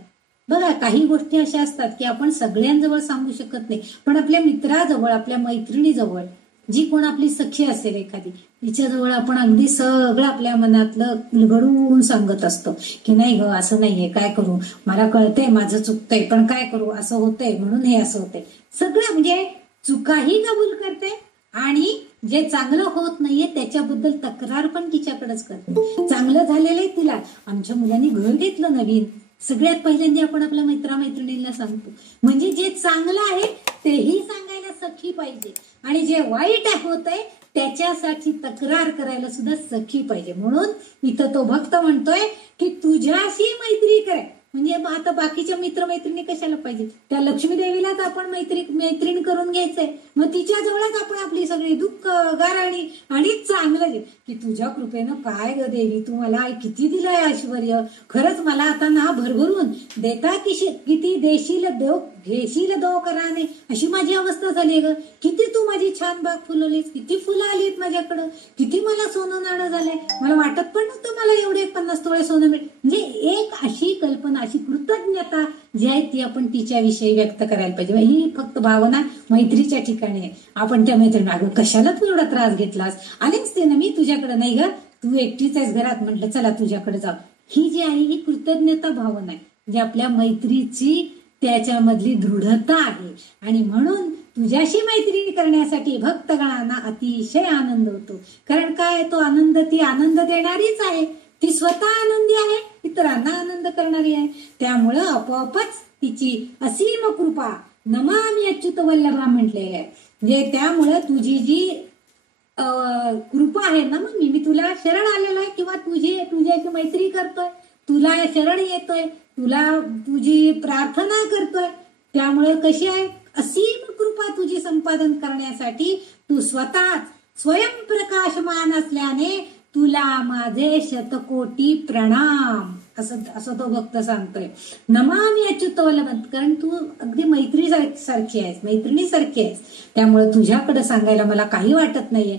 बघा, काही गोष्टी अशा असतात की आपण सगळ्यांजवळ सांगू शकत नाही, पण आपल्या मित्राजवळ, आपल्या मैत्रिणीजवळ, जी कोण आपली सखी असेल एखादी, तिच्याजवळ आपण अगदी सगळं आपल्या मनातलं उलगडून सांगत असतो की नाही ग, असं नाहीये, काय करू, मला कळतंय माझं चुकतंय, पण काय करू, असं होतंय म्हणून हे असं होतंय. सगळं म्हणजे चुकाही कबूल करते आणि जे चांगलं होत नाहीये त्याच्याबद्दल तक्रार पण तिच्याकडेच करते. चांगलं झालेलं आहे तिला, आमच्या मुलांनी घर घेतलं नवीन, सगळ्यात पहिल्यांदा आपण आपल्या मित्रामैत्रिणींना सांगतो. म्हणजे जे चांगलं आहे तेही सांगायला सखी पाहिजे, आणि जे वाईट होत आहे त्याच्यासाठी तक्रार करायला सुद्धा सखी पाहिजे. म्हणून इथं तो भक्त म्हणतोय की तुझ्याशी मैत्री कराय. म्हणजे आता बाकीच्या मित्रमैत्रिणी कशाला पाहिजे, त्या लक्ष्मी देवीलाच आपण मैत्रीण करून घ्यायचंय. मग तिच्या जवळच आपण आपली सगळी दुःख गाराणी आणि चांगलं की तुझ्या कृपेनं काय ग देवी, तू मला किती दिलंय ऐश्वर्य, खरंच मला आता ना भरभरून देता किती देशील देव घेशील दो कराने, अशी माझी अवस्था झाली ग. किती तू माझी छान बाग फुलवलीस, किती फुलं आलीत माझ्याकडं, किती मला सोनं नाणं झालंय, मला वाटत पण नव्हतं मला एवढे 50 तोळे सोनं मिळेल. म्हणजे एक अशी कल्पना, अशी कृतज्ञता जी आहे ती आपण तिच्याविषयी व्यक्त करायला पाहिजे. ही फक्त भावना मैत्रीच्या ठिकाणी आहे. आपण त्या मैत्रिणी, अगं कशाला तू एवढा त्रास घेतलास, आलेच ते ना मी तुझ्याकडे, नाही ग तू एकटीच आहेस घरात, म्हटलं चला तुझ्याकडे जाऊ. ही जी आहे ही कृतज्ञता भावना आहे, म्हणजे आपल्या मैत्रीची त्याच्यामधली दृढता आहे. आणि म्हणून तुझ्याशी मैत्री करण्यासाठी भक्तगणांना अतिशय आनंद होतो. कारण काय, तो आनंद, ती आनंद देणारीच आहे, ती स्वतः आनंदी आहे, इतरांना आनंद करणारी आहे. त्यामुळं आपोआपच तिची असीम कृपा नमामि अच्युत वल्लभा म्हटलेलं आहे. म्हणजे त्यामुळं तुझी जी कृपा आहे ना, मग मी तुला शरण आलेलो आहे, किंवा तुझ्याशी मैत्री करतोय, तुला शरण येतोय, तुला तुझी प्रार्थना करतोय. त्यामुळे कशी आहे, असीम कृपा तुझी संपादन करण्यासाठी तू स्वतःच स्वयंप्रकाशमान असल्याने तुला माझे शतकोटी प्रणाम, असं तो भक्त सांगतोय. नमामि अच्युतवल्लभं, कारण तू अगदी मैत्री सारखी आहेस, मैत्रिणी सारखी आहेस, त्यामुळे तुझ्याकडे सांगायला मला काही वाटत नाहीये.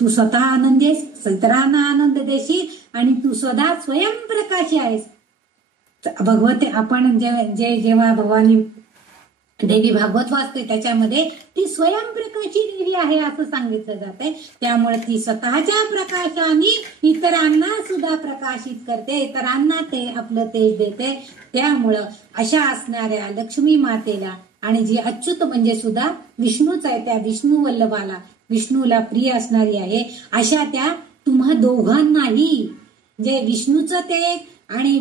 तू स्वतः आनंदी आहेस, इतरांना आनंद देशील आणि तू स्वतः स्वयंप्रकाशी आहेस. भगवते आपण जेव्हा भवानी देवी भागवत वाचते त्याच्यामध्ये ती स्वयंप्रकाशी देवी आहे असं सांगितलं जाते. त्यामुळे ती स्वतःच्या प्रकाशाने इतरांना सुद्धा प्रकाशित करते, इतरांना ते आपलं तेज देते. त्यामुळं अशा असणाऱ्या लक्ष्मी मातेला, आणि जी अच्युत म्हणजे सुद्धा विष्णूच आहे, त्या विष्णू वल्लभाला, विष्णूला प्रिय असणारी आहे, अशा त्या तुम्हा दोघांनाही, जे विष्णूचं ते आणि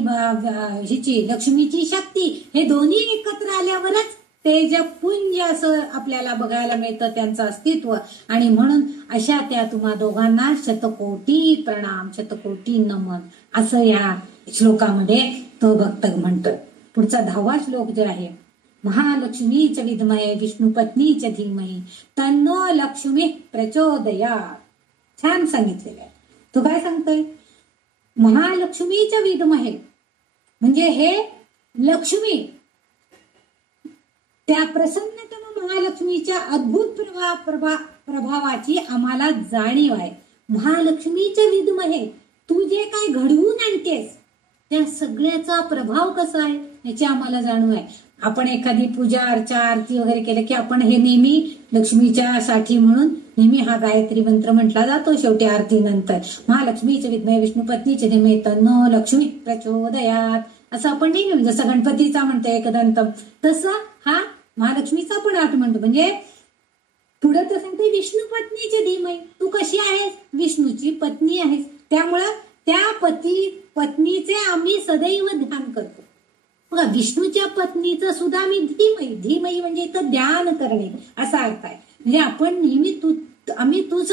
हिची लक्ष्मीची शक्ती, हे दोन्ही एकत्र आल्यावरच तेजपुंज असं आपल्याला बघायला मिळतं त्यांचं अस्तित्व. आणि म्हणून अशा त्या तुम्हा दोघांना शतकोटी प्रणाम, शतकोटी नमन, असं या श्लोकामध्ये तो भक्त म्हणतोय. पुढचा 10वा श्लोक जो आहे, महालक्ष्मीच विद्महे विष्णू पत्नीच धीमहि तन्नो लक्ष्मी प्रचोदयात्. छान सांगितलेलं आहे. तो काय सांगतोय, महालक्ष्मीच विद्महे म्हणजे हे लक्ष्मी, त्या प्रसन्नतम महालक्ष्मीच्या अद्भुत प्रभावाची आम्हाला जाणीव आहे. महालक्ष्मीच्या विद्महे, तू जे काय घडवून आणतेस त्या सगळ्याचा प्रभाव कसा आहे याची आम्हाला जाणीव आहे. आपण एखादी पूजा अर्चा आरती वगैरे केलं की आपण हे नेहमी लक्ष्मीच्या साठी म्हणून नेहमी हा गायत्री मंत्र म्हटला जातो शेवटी आरती नंतर, महालक्ष्मीचे विद्महे विष्णू पत्नीचे धीमहि तन्नो लक्ष्मी प्रचोदयात्, असं आपण नेहमी, जसं गणपतीचा म्हणतो एकदंतम, तसं हा महालक्ष्मीचा पण आठ म्हणतो. म्हणजे पुढे तर सांगते विष्णू पत्नीचे धीमहि, तू कशी आहेस, विष्णूची पत्नी आहेस, त्यामुळं त्या पत्नीचे आम्ही सदैव ध्यान करतो. बघा, विष्णूच्या पत्नीचं सुद्धा मी धीमहि म्हणजे इथं ध्यान करणे असा अर्थ आहे. म्हणजे आपण नेहमी आम्ही तू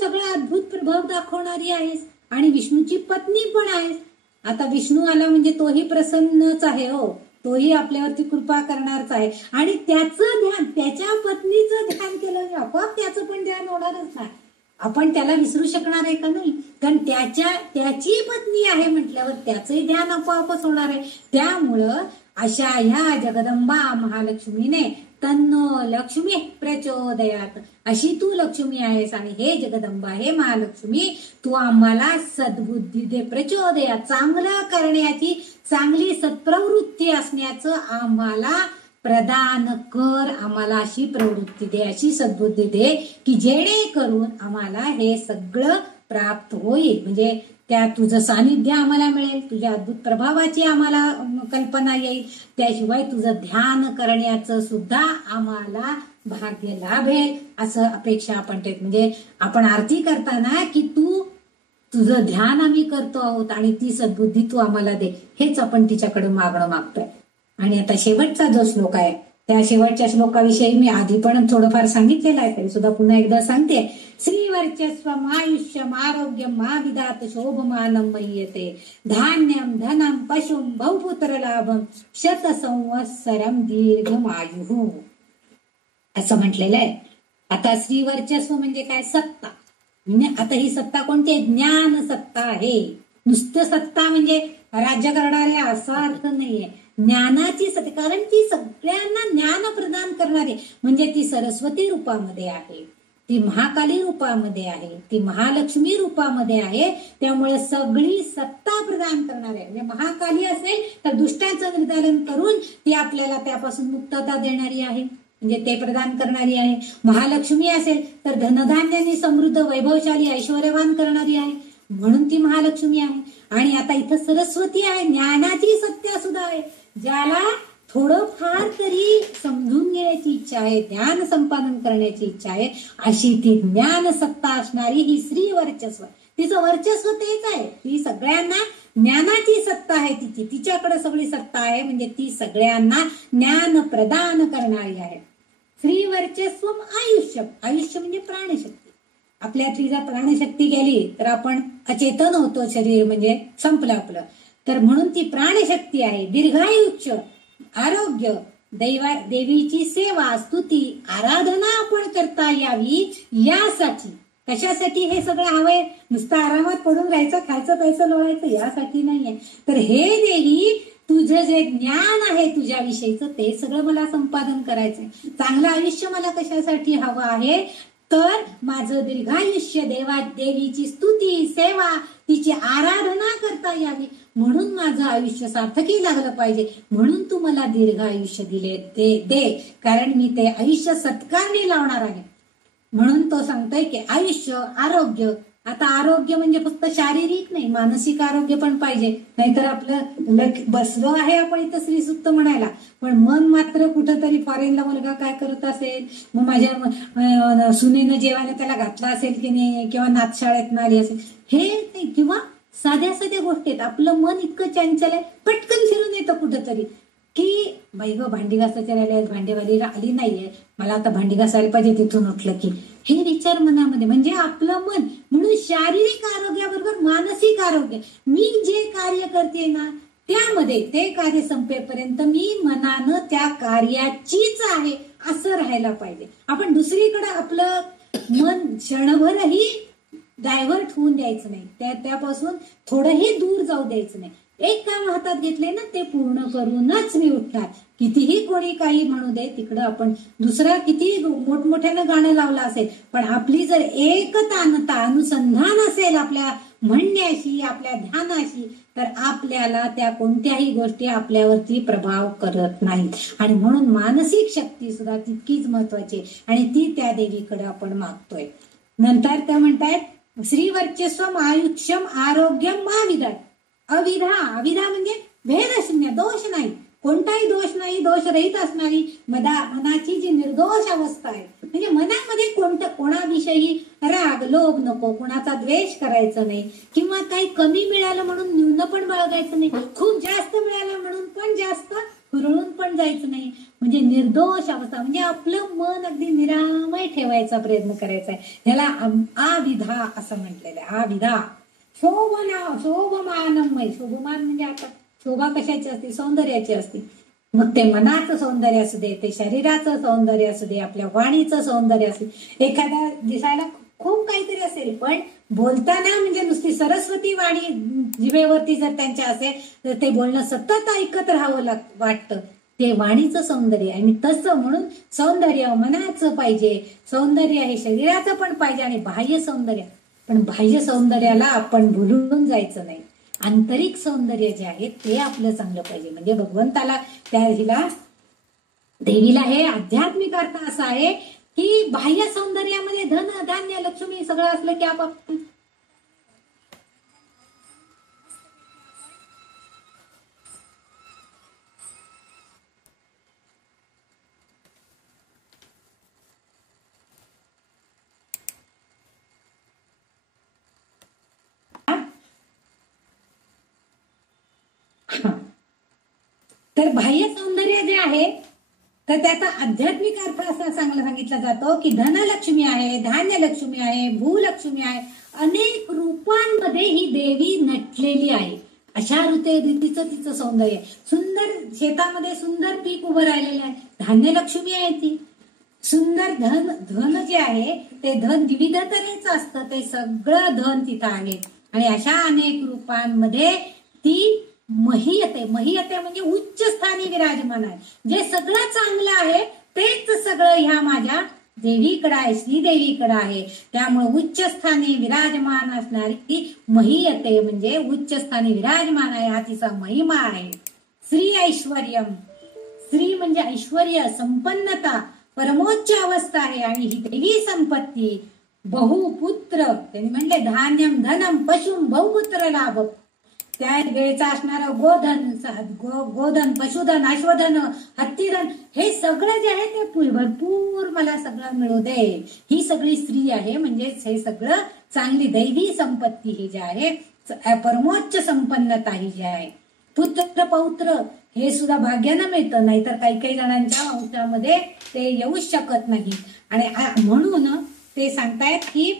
सगळा अद्भुत प्रभाव दाखवणारी आहेस आणि विष्णूची पत्नी पण आहेस. आता विष्णू आला म्हणजे तोही प्रसन्नच आहे, हो, तोही आपल्यावरती कृपा करणारच आहे. आणि त्याचं ध्यान, त्याच्या पत्नीचं ध्यान केलं आपोआप त्याचं पण ध्यान होणारच नाही. आपण त्याला विसरू शकणार आहे का नाही, कारण त्याची पत्नी आहे म्हटल्यावर त्याचंही ध्यान आपोआपच होणार आहे. त्यामुळं अशा ह्या जगदंबा महालक्ष्मीने तन्नो लक्ष्मी प्रचोदयात्, अशी तू लक्ष्मी आहेस आणि हे जगदंबा, हे महालक्ष्मी, तू आम्हाला सद्बुद्धी दे, प्रचोदयात्, चांगलं करण्याची, चांगली सत्प्रवृत्ती असण्याचं आम्हाला प्रदान कर, आम्हाला अशी प्रवृत्ती दे, अशी सद्बुद्धी दे की जेणेकरून आम्हाला हे सगळं प्राप्त होईल. म्हणजे त्या तुझं सानिध्य आम्हाला मिळेल, तुझ्या अद्भुत प्रभावाची आम्हाला कल्पना येईल, त्याशिवाय तुझं ध्यान करण्याचं सुद्धा आम्हाला भाग्य लाभेल, असं अपेक्षा आपण ठेवतो. म्हणजे आपण आरती करताना की तुझं ध्यान आम्ही करतो आहोत आणि ती सद्बुद्धी तू आम्हाला दे, हेच आपण तिच्याकडे मागतोय. आणि आता शेवटचा जो श्लोक आहे, त्या शेवटच्या श्लोकाविषयी मी आधी पण थोडंफार सांगितलेलं आहे, तरी सुद्धा पुन्हा एकदा सांगते. श्रीवर्चस्वम आयुष्यम आरोग्यम महाविदात शोभमानं मह्यते धान्यम धनम पशुम बहुपुत्र लाभम शत संवत्सरम दीर्घमायुः, असं म्हटलेलं आहे. आता श्रीवर्चस्व म्हणजे काय, सत्ता. आता ही सत्ता कोणती आहे, ज्ञान सत्ता आहे. नुसतं सत्ता म्हणजे राज्य करणारे असा अर्थ नाहीये, ज्ञानाची सत्ता, कारण ती सगळ्यांना ज्ञान प्रदान करणारी, म्हणजे ती सरस्वती रूपामध्ये आहे, ती महाकाली रूपामध्ये आहे, ती महालक्ष्मी रूपामध्ये आहे. त्यामुळे सगळी सत्ता प्रदान करणार आहे. म्हणजे महाकाली असेल तर दुष्टाचं निर्दालन करून ती आपल्याला त्यापासून मुक्तता देणारी आहे, म्हणजे ते प्रदान करणारी आहे. महालक्ष्मी असेल तर धनधान्याने समृद्ध वैभवशाली ऐश्वर्यवान करणारी आहे, म्हणून ती महालक्ष्मी आहे. आणि आता इथं सरस्वती आहे, ज्ञानाची सत्ता सुद्धा आहे. ज्याला थोडंफार तरी समजून घेण्याची इच्छा आहे, ज्ञान संपादन करण्याची इच्छा आहे, अशी ती ज्ञान सत्ता असणारी ही श्री वर्चस्व, तिचं वर्चस्व तेच आहे. ती सगळ्यांना ज्ञानाची सत्ता आहे, तिच्याकडे सगळी सत्ता आहे, म्हणजे ती सगळ्यांना ज्ञान प्रदान करणारी आहे. श्री वर्चस्वम आयुष्य, आयुष्य म्हणजे प्राणशक्ती. आपल्यातली जर प्राणशक्ती गेली तर आपण अचेतन होतो, शरीर म्हणजे संपलं आपलं. तर म्हणून ती प्राणशक्ती आहे. दीर्घायुष्य, आरोग्य, देवीची सेवा स्तुती आराधना आपण करता यावी यासाठी. कशासाठी हे सगळं हवंय? नुसतं आरामात पडून राहायचं, खायचं प्यायचं लोळायचं यासाठी नाहीये. तर हे देवी तुझं जे ज्ञान आहे तुझ्याविषयीचं ते सगळं मला संपादन करायचंय. चांगलं आयुष्य मला कशासाठी हवं आहे? तर माझं दीर्घायुष्य देवीची स्तुती सेवा तिची आराधना करता यावी म्हणून माझं आयुष्य सार्थकी लागलं पाहिजे. म्हणून तू मला दीर्घ आयुष्य दे कारण मी ते आयुष्य सत्कारणी लावणार आहे. म्हणून तो सांगतोय की आयुष्य आरोग्य. आता आरोग्य म्हणजे फक्त शारीरिक नाही, मानसिक आरोग्य पण पाहिजे. नाहीतर आपलं बसलो आहे आपण इथं श्रीसुक्त म्हणायला, पण मन मात्र कुठंतरी फॉरेनला मुलगा काय करत असेल, मग माझ्या सुनेनं जेवायला त्याला घातला असेल की नाही, किंवा नाथशाळेत आली असेल, हे नाही. किंवा साध्या साध्या गोष्टीत आपलं मन इतकं चंचल आहे, पटकन फिरून येतं कुठंतरी की बाई ग भांडी घासायचे राहिले, भांडेवाली आली नाहीये, मला आता भांडी घासायला पाहिजे तिथून उठलं की, हे विचार मनामध्ये. म्हणजे आपलं मन. म्हणून शारीरिक आरोग्याबरोबर मानसिक आरोग्य. मी जे कार्य करते ना त्यामध्ये ते कार्य संपेपर्यंत मी मनानं त्या कार्याचीच आहे असं राहायला पाहिजे. आपण दुसरीकडे आपलं मन क्षणभरही डायव्हर्ट होऊन द्यायचं नाही, त्यापासून थोडंही दूर जाऊ द्यायचं नाही. एक काम हातात घेतले ना ते पूर्ण करूनच मी उठणार. कितीही कोणी काही म्हणू दे, तिकडं आपण दुसरं किती मोठमोठ्यानं गाणं लावलं असेल, पण आपली जर एकतानता अनुसंधान असेल आपल्या म्हणण्याशी आपल्या ध्यानाशी, तर आपल्याला त्या कोणत्याही गोष्टी आपल्यावरती प्रभाव करत नाहीत. आणि म्हणून मानसिक शक्ती सुद्धा तितकीच महत्वाची आणि ती त्या देवीकडे आपण मागतोय. नंतर त्या म्हणतायत श्रीवर्चस्वम आयुष्यम आरोग्यम महाविधा. अविधा म्हणजे भेदशून्य, दोष नाही, कोणताही दोष नाही, दोषरहित असणारी मनाची जी निर्दोष अवस्था आहे. म्हणजे मनामध्ये कोणाविषयी राग लोभ नको, कोणाचा द्वेष करायचा नाही, किंवा काही कमी मिळालं म्हणून न्यून पण बाळगायचं नाही, खूप जास्त मिळालं म्हणून पण जास्त हुरळून पण जायचं नाही. म्हणजे निर्दोष अवस्था. म्हणजे आपलं मन अगदी निरामय ठेवायचा प्रयत्न करायचा आहे. ह्याला आविधा असं म्हटलेलं आहे. आविधा शोभमानमय. शोभमान म्हणजे आता शोभा कशाची असते? सौंदर्याची असते. मग ते मनाचं सौंदर्य असू दे, ते शरीराचं सौंदर्य असू दे, आपल्या वाणीचं सौंदर्य असू दे. एखाद्या दिसायला खूप काहीतरी असेल, पण बोलताना म्हणजे नुसती सरस्वती वाणी जिभेवरती जर त्यांच्या असेल तर ते बोलणं सतत ऐकत राहावं वाटतं. ते वाणीचं सौंदर्य. आणि तसं म्हणून सौंदर्य मनाचं पाहिजे, सौंदर्य हे शरीराचं पण पाहिजे आणि बाह्य सौंदर्य. पण बाह्य सौंदर्याला आपण भुलून जायचं नाही. आंतरिक सौंदर्य जे आहे ते आपलं चांगलं पाहिजे. म्हणजे भगवंताला देवीला हे आध्यात्मिक अर्थ असा आहे की बाह्य सौंदर्यामध्ये धन धान्य लक्ष्मी सगळं असलं की आपाप तर बाह्य सौंदर्य जे आहे तर त्याचा आध्यात्मिक अर्थ असा चांगला सांगितला जातो की धनलक्ष्मी आहे, धान्य लक्ष्मी आहे, भूलक्ष्मी आहे. अनेक रूपांमध्ये ही देवी नटलेली आहे. अशा रीतीचं तिचं सौंदर्य. सुंदर शेतामध्ये सुंदर पीक उभं राहिलेलं आहे, धान्य लक्ष्मी आहे ती. सुंदर धन जे आहे ते धन विविध तऱ्हेचं असतं, ते सगळं धन तिथं आहे. आणि अशा अनेक रूपांमध्ये ती महीयते म्हणजे उच्च स्थानी विराजमान आहे. जे सगळं चांगलं आहे तेच सगळं ह्या माझ्या देवीकडे आहे, श्रीदेवीकडे आहे. त्यामुळे उच्च स्थानी विराजमान असणारी महीयते म्हणजे उच्च स्थानी विराजमान आहे, हा तिचा महिमा आहे. श्री ऐश्वर्यम. श्री म्हणजे ऐश्वर्य, संपन्नता, परमोच्च अवस्था आहे. आणि ही देवी संपत्ती बहुपुत्र, त्यांनी म्हणले धान्यम धनम पशुम बहुपुत्र लाभ. त्या वेळेचा असणारा गोधन पशुधन अश्वधन हत्तीधन हे सगळं जे आहे ते भरपूर मला सगळं मिळू दे. ही सगळी स्त्री आहे. म्हणजेच हे सगळं चांगली दैवी संपत्ती ही जी आहे, परमोच्च संपन्नता ही जी आहे. पुत्र पौत्र हे सुद्धा भाग्यानं मिळतं, नाहीतर काही काही जणांच्या वंशामध्ये ते येऊच शकत नाही. आणि म्हणून ते सांगतायत की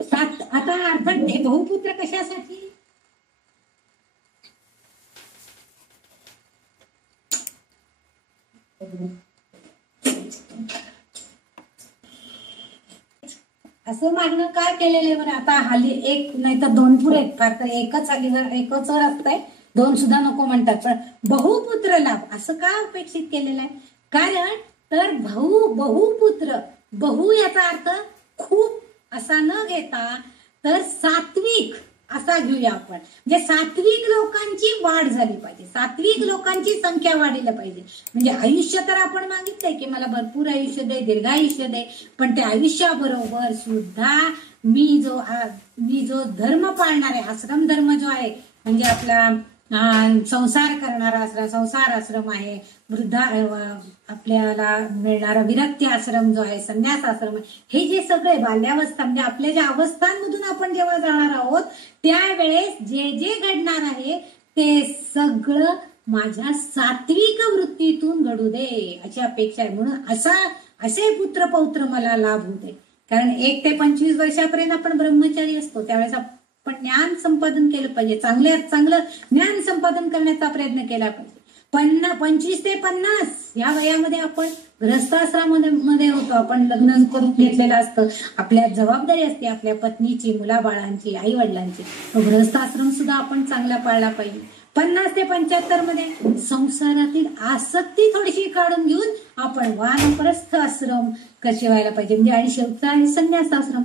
आता अर्थात हे बहुपुत्र कशासाठी? असं मागणं काय केलेलं आहे बरं? आता हल्ली एक नाही तर दोन पुढे आहेत, फार तर एकच हल्ली एकच असतंय, दोन सुद्धा नको म्हणतात. पण बहुपुत्र लाभ असं का अपेक्षित केलेलं आहे? कारण तर बहुपुत्र, बहु याचा अर्थ खूप असा न घेता तर सात्विक असा घेऊया आपण. म्हणजे सात्विक लोकांची वाढ झाली पाहिजे, सात्विक लोकांची संख्या वाढली पाहिजे. म्हणजे आयुष्य तर आपण मागितलंय की मला भरपूर आयुष्य दे, दीर्घायुष्य दे, पण त्या आयुष्याबरोबर सुद्धा मी जो धर्म पाळणार आहे, आश्रम धर्म जो आहे, म्हणजे आपला संसार करणारा आश्रम, संसार आश्रम आहे, वृद्धा आपल्याला मिळणारा विरक्ती आश्रम जो आहे, संन्यास आश्रम आहे, हे जे सगळे बाल्यावस्था म्हणजे आपल्या ज्या अवस्थांमधून आपण जेव्हा जाणार आहोत त्यावेळेस जे जे घडणार आहे ते सगळं माझ्या सात्विक वृत्तीतून घडू दे अशी अपेक्षा आहे. म्हणून असे पुत्र पौत्र मला लाभ होऊ दे. कारण 1 ते 25 वर्षापर्यंत आपण ब्रह्मचारी असतो, त्यावेळेस आपण ज्ञान संपादन केलं पाहिजे, चांगलं ज्ञान संपादन करण्याचा प्रयत्न केला पाहिजे. 25 ते 50 या वयामध्ये आपण गृहस्थाश्रमामध्ये होतो, आपण लग्न करून घेतलेलं असतं, आपल्या जबाबदारी असते आपल्या पत्नीची, मुलाबाळांची, आई वडिलांची. गृहस्थाश्रम सुद्धा आपण चांगला पाळला पाहिजे. 50 ते 75 मध्ये संसारातील आसक्ती थोडीशी काढून घेऊन आपण वानप्रस्थ आश्रम कसे व्हायला पाहिजे, म्हणजे आणि शेवटचा आहे संन्यास आश्रम.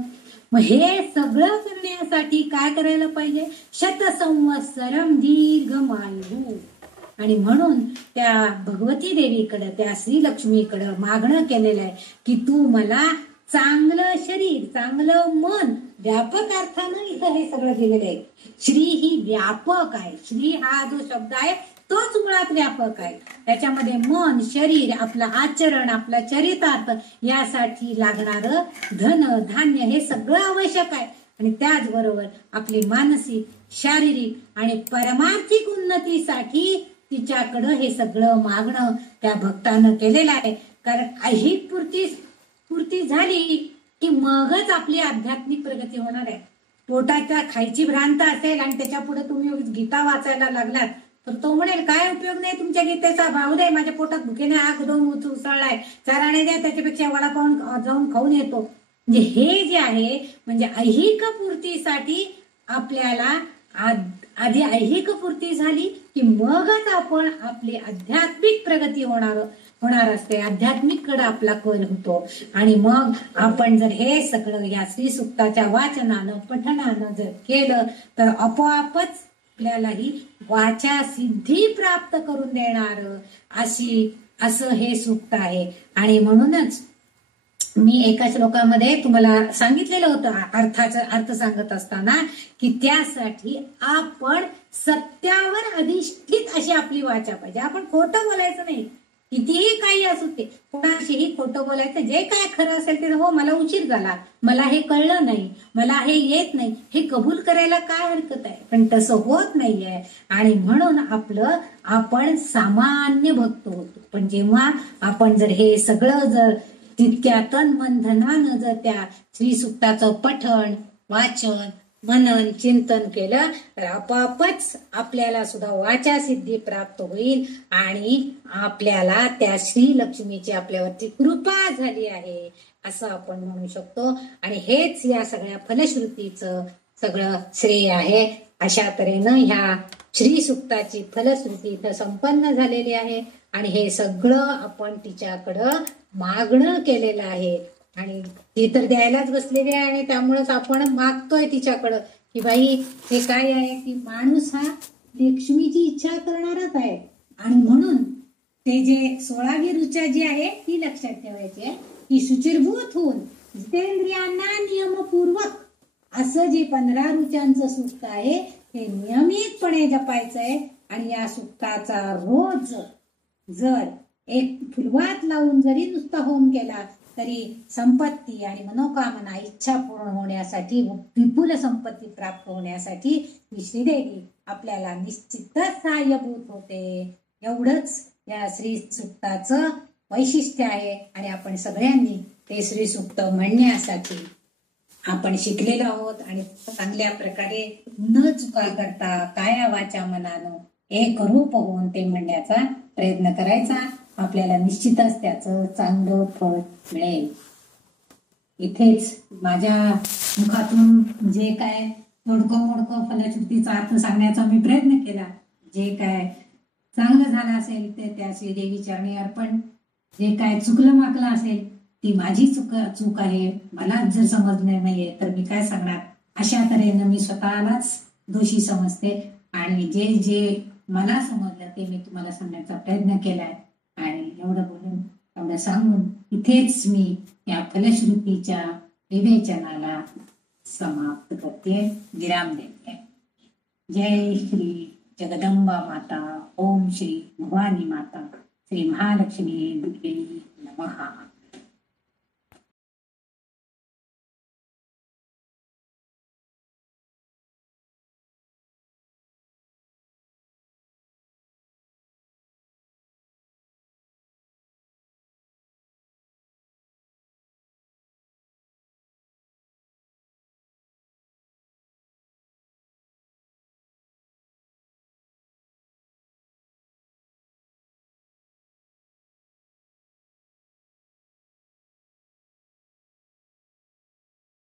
मग हे सगळं करण्यासाठी काय करायला पाहिजे? शतसंवत्सरम दीर्घमायु. आणि म्हणून त्या भगवती देवीकडे, त्या श्रीलक्ष्मीकडे मागणं केलेलं आहे की तू मला चांगलं शरीर, चांगलं मन, व्यापक अर्थानं इथं हे सगळं दिलेलं आहे. श्री ही व्यापक आहे. श्री हा जो शब्द आहे तोच मुळात व्यापक आहे. त्याच्यामध्ये मन, शरीर, आपलं आचरण, आपला चरितार्थ यासाठी लागणारं धन धान्य हे सगळं आवश्यक आहे. आणि त्याचबरोबर आपली मानसिक, शारीरिक आणि परमार्थिक उन्नतीसाठी तिच्याकडं हे सगळं मागणं त्या भक्तानं केलेलं आहे. कारण ऐहिक पूर्ती झाली की मगच आपली आध्यात्मिक प्रगती होणार आहे. पोटाच्या खायची भ्रांत असेल आणि त्याच्या पुढे तुम्ही गीता वाचायला लागलात तर तो म्हणेल काय उपयोग नाही तुमच्या गीतेचा, भाव दे, माझ्या पोटात भुकेने आग दोन उसळलाय, चाराने द्या, त्याच्यापेक्षा वडापाव जाऊन खाऊन येतो. म्हणजे हे जे आहे म्हणजे ऐहिक पूर्तीसाठी आपल्याला आधी ऐहिक पूर्ती झाली की मगच आपण आपली आध्यात्मिक प्रगती होणार असते, आध्यात्मिक कडे आपला कल होतो. आणि मग आपण जर हे सगळं या श्री सुक्ताच्या वाचनानं पठणानं जर केलं तर आपोआपच आपल्यालाही वाचा सिद्धी प्राप्त करून देणार असं हे सुक्त आहे. आणि म्हणूनच मी एका श्लोकामध्ये तुम्हाला सांगितलेलं होतं अर्थाचा अर्थ सांगत असताना की त्यासाठी आपण सत्यावर अधिष्ठित अशी आपली वाचा पाहिजे. आपण खोटं बोलायचं नाही, कितीही काही असू ते, कोणाशीही खोटं बोलायचं. जे काय खरं असेल ते, हो मला उशीर झाला, मला हे कळलं नाही, मला हे येत नाही, हे कबूल करायला काय हरकत आहे. पण तसं होत नाहीये. आणि म्हणून आपण सामान्य भक्त होतो. पण जेव्हा आपण जर हे सगळं जर तितक्या तन मन धनानं जर त्या श्री सुक्ताचं पठण, वाचन, मनन, चिंतन केलं तर आपोआपच आपल्याला सुद्धा वाचा सिद्धी प्राप्त होईल आणि आपल्याला त्या श्री लक्ष्मीची आपल्यावरती कृपा झाली आहे असं आपण म्हणू शकतो. आणि हेच या सगळ्या फलश्रुतीचं सगळं श्रेय आहे. अशा तऱ्हेनं ह्या श्री सुक्ताची फलश्रुती इथं संपन्न झालेली आहे. आणि हे सगळं आपण तिच्याकडं मागणं केलेलं आहे आणि ती तर द्यायलाच बसलेली आहे. आणि त्यामुळेच आपण मागतोय तिच्याकडं की बाई हे काय आहे की माणूस हा लक्ष्मीची इच्छा करणारच आहे. आणि म्हणून ते जे 16वी ऋचा जी आहे ती लक्षात ठेवायची आहे की शुचिर्भूत होऊन जितेंद्रियांना नियमपूर्वक असं जे 15 ऋचांचं सूक्त आहे हे नियमितपणे जपायचंय. आणि या सूक्ताचा रोज जर एक फुलवात लावून जरी नुसता होम केला तरी संपत्ती आणि मनोकामना इच्छा पूर्ण होण्यासाठी, विपुल संपत्ती प्राप्त होण्यासाठी ही श्रीदेवी आपल्याला निश्चितच सहाय्यभूत होते. एवढंच या श्री सूक्ताचं वैशिष्ट्य आहे. आणि आपण सगळ्यांनी ते श्री सूक्त म्हणण्यासाठी आपण शिकलेलो आहोत आणि चांगल्या प्रकारे न चुका करता काया वाचा मनानं एक रूप होऊन ते म्हणण्याचा प्रयत्न करायचा. आपल्याला निश्चितच त्याचं चांगलं फळ मिळेल. इथेच माझ्या मुखातून जे काय तोडकं मोडकं फलश्रुतीचा अर्थ सांगण्याचा मी प्रयत्न केला, जे काय चांगलं झालं असेल ते त्या श्रीदेवी चरणी अर्पण, जे काय चुकलं माकलं असेल ती माझी चूक आहे, मलाच जर समजलं नाहीये तर मी काय सांगणार, अशा तऱ्हेनं मी स्वतःलाच दोषी समजते. आणि जे जे मला समजलं ते मी तुम्हाला सांगण्याचा प्रयत्न केलाय. आणि एवढं बोलून एवढं सांगून इथेच मी या फलश्रुतीच्या विवेचनाला समाप्त करते, विराम देते. जय श्री जगदंबा माता, ओम श्री भवानी माता, श्री महालक्ष्मी देवी नमः.